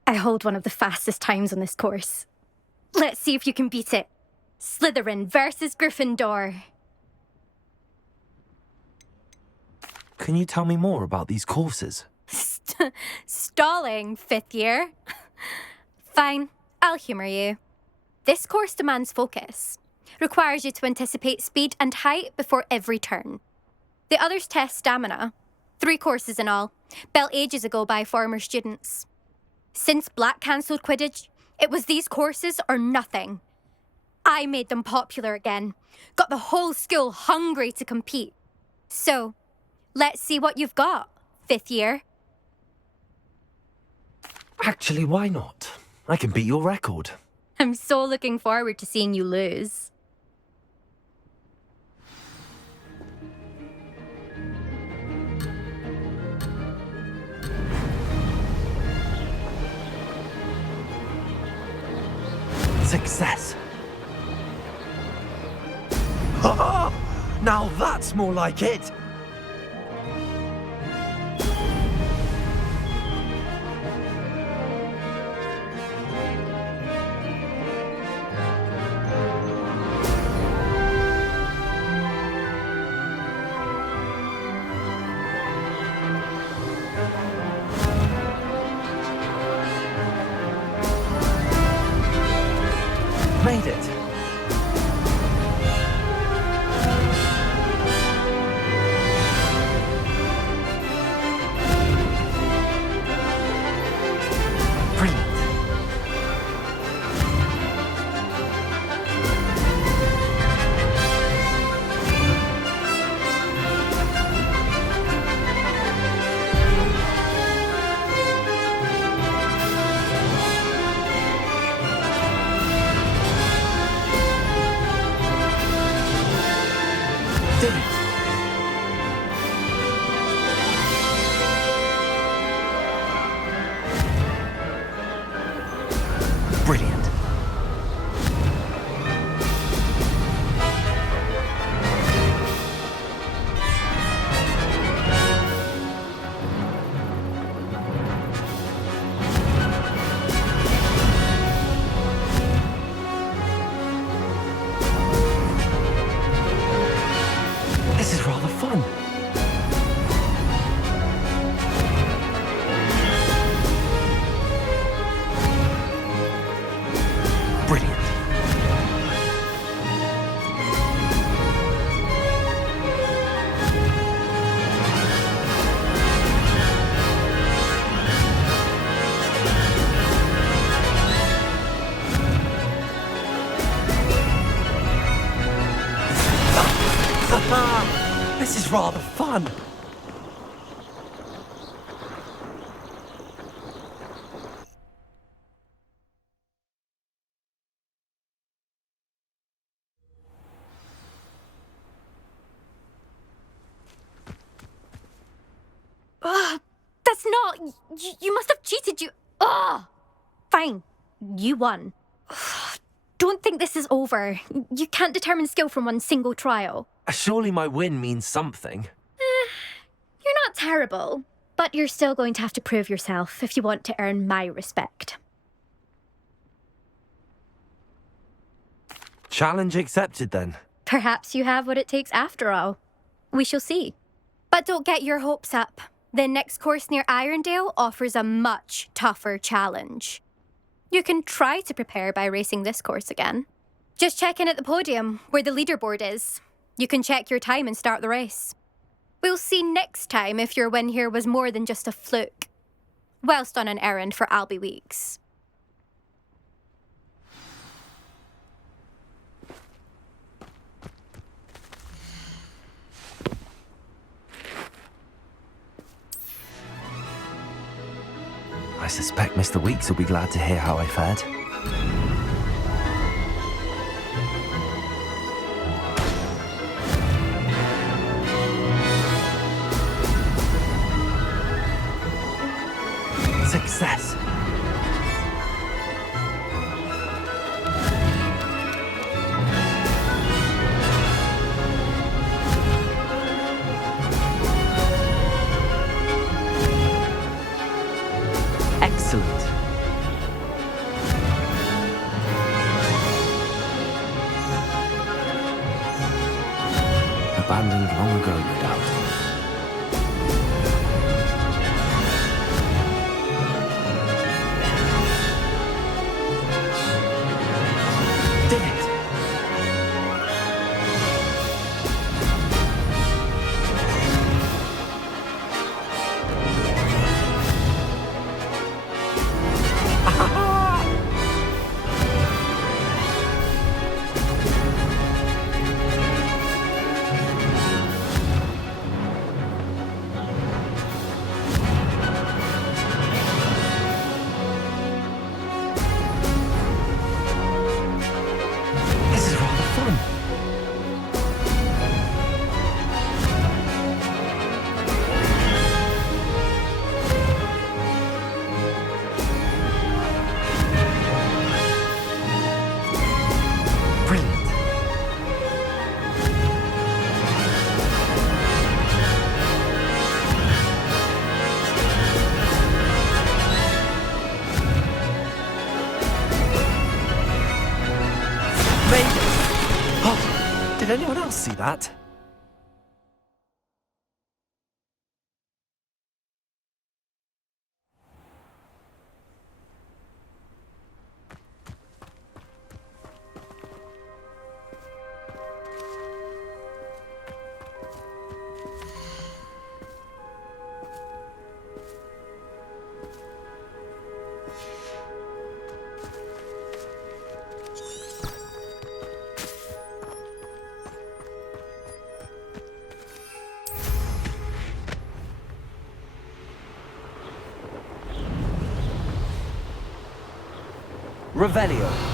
I hold one of the fastest times on this course. Let's see if you can beat it. Slytherin versus Gryffindor. Can you tell me more about these courses? Stalling, fifth year. Fine, I'll humour you. This course demands focus. Requires you to anticipate speed and height before every turn. The others test stamina. 3 courses in all, built ages ago by former students. Since Black cancelled Quidditch, it was these courses or nothing. I made them popular again. Got the whole school hungry to compete. So, let's see what you've got, fifth year. Actually, why not? I can beat your record. I'm so looking forward to seeing you lose. Success! Ha! Now that's more like it! Made it! Brilliant! Did it! Brilliant. This is rather fun. Brilliant. This is rather fun. Ugh, that's not... You must have cheated, you... Ugh! Fine. You won. Ugh, don't think this is over. You can't determine skill from one single trial. Surely my win means something. You're not terrible, but you're still going to have to prove yourself if you want to earn my respect. Challenge accepted then. Perhaps you have what it takes after all. We shall see. But don't get your hopes up. The next course near Irondale offers a much tougher challenge. You can try to prepare by racing this course again. Just check in at the podium, where the leaderboard is. You can check your time and start the race. We'll see next time if your win here was more than just a fluke. Whilst on an errand for Albie Weeks. I suspect Mr. Weeks will be glad to hear how I fared. Success! Excellent. Abandoned long ago, no doubt. Did it! made it! Oh, did anyone else see that? Revelio.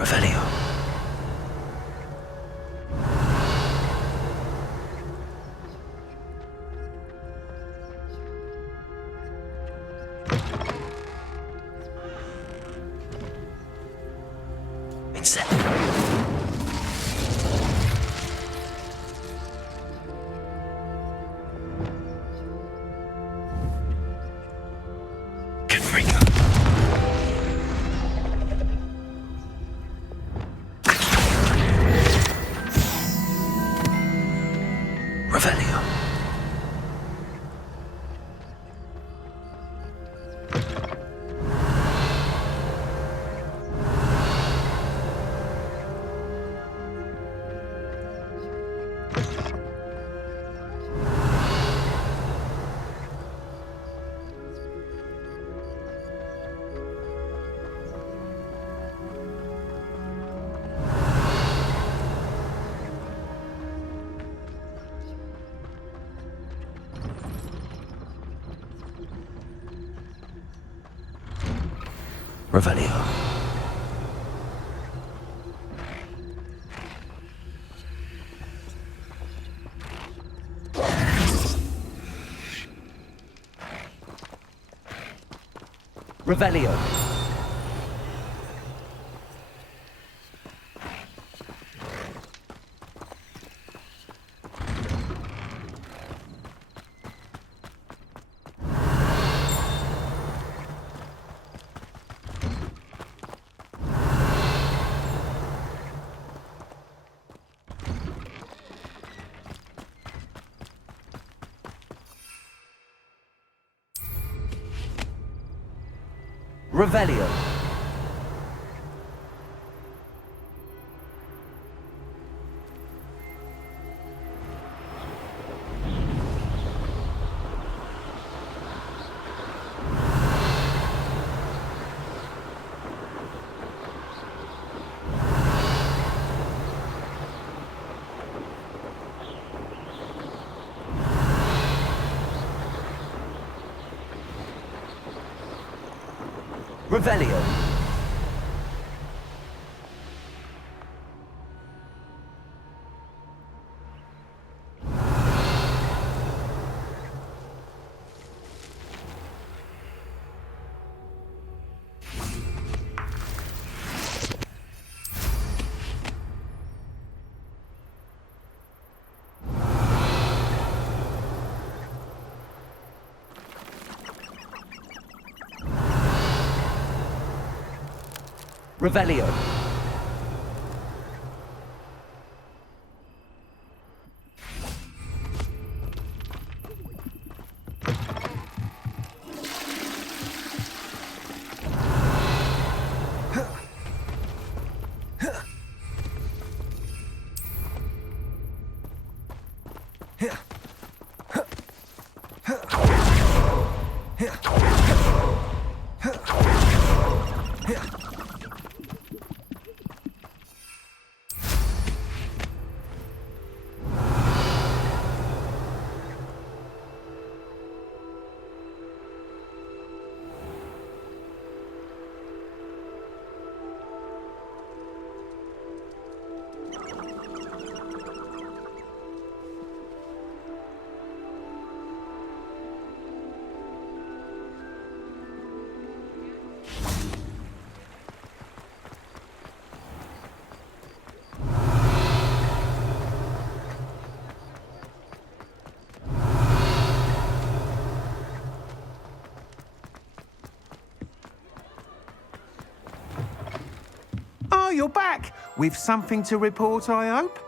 Revelio. Revelio. Revelio. Revelio. Revelio. Revelio. Revelio. you're back. With something to report, I hope?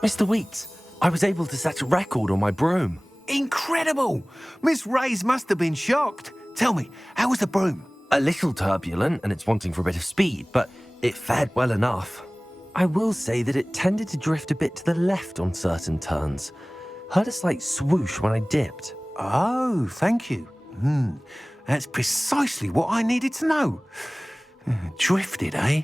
Mr. Weeks, I was able to set a record on my broom. Incredible! Miss Reyes must have been shocked. Tell me, how was the broom? A little turbulent and it's wanting for a bit of speed, but it fared well enough. I will say that it tended to drift a bit to the left on certain turns. Heard a slight swoosh when I dipped. Oh, thank you. That's precisely what I needed to know. Drifted, eh?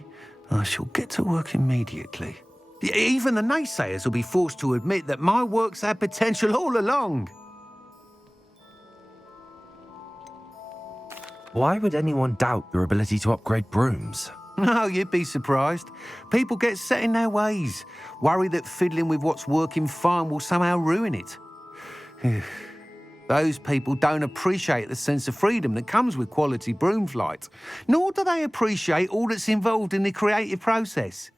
I shall get to work immediately. Even the naysayers will be forced to admit that my work's had potential all along. Why would anyone doubt your ability to upgrade brooms? No, you'd be surprised. People get set in their ways, worry that fiddling with what's working fine will somehow ruin it. Those people don't appreciate the sense of freedom that comes with quality broom flight, nor do they appreciate all that's involved in the creative process.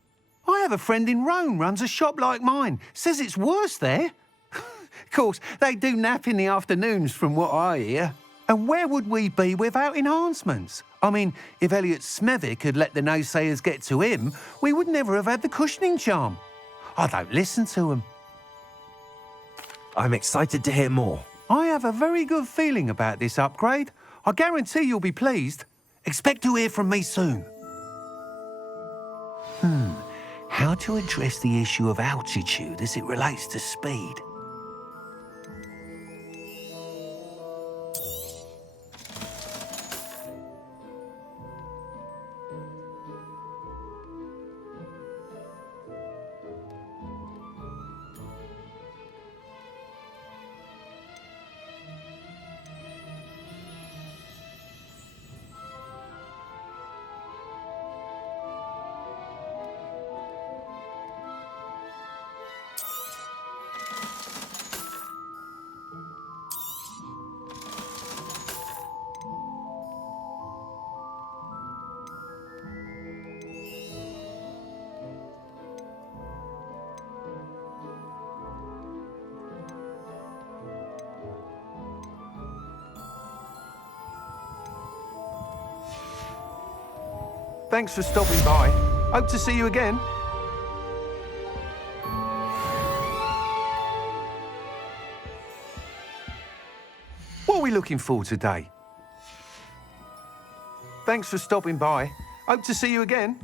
I have a friend in Rome runs a shop like mine, says it's worse there. Of course, they do nap in the afternoons from what I hear. And where would we be without enhancements? I mean, if Elliot Smethwick had let the naysayers get to him, we would never have had the cushioning charm. I don't listen to him. I'm excited to hear more. I have a very good feeling about this upgrade. I guarantee you'll be pleased. Expect to hear from me soon. How to address the issue of altitude as it relates to speed? Thanks for stopping by. Hope to see you again. What are we looking for today? Thanks for stopping by. Hope to see you again.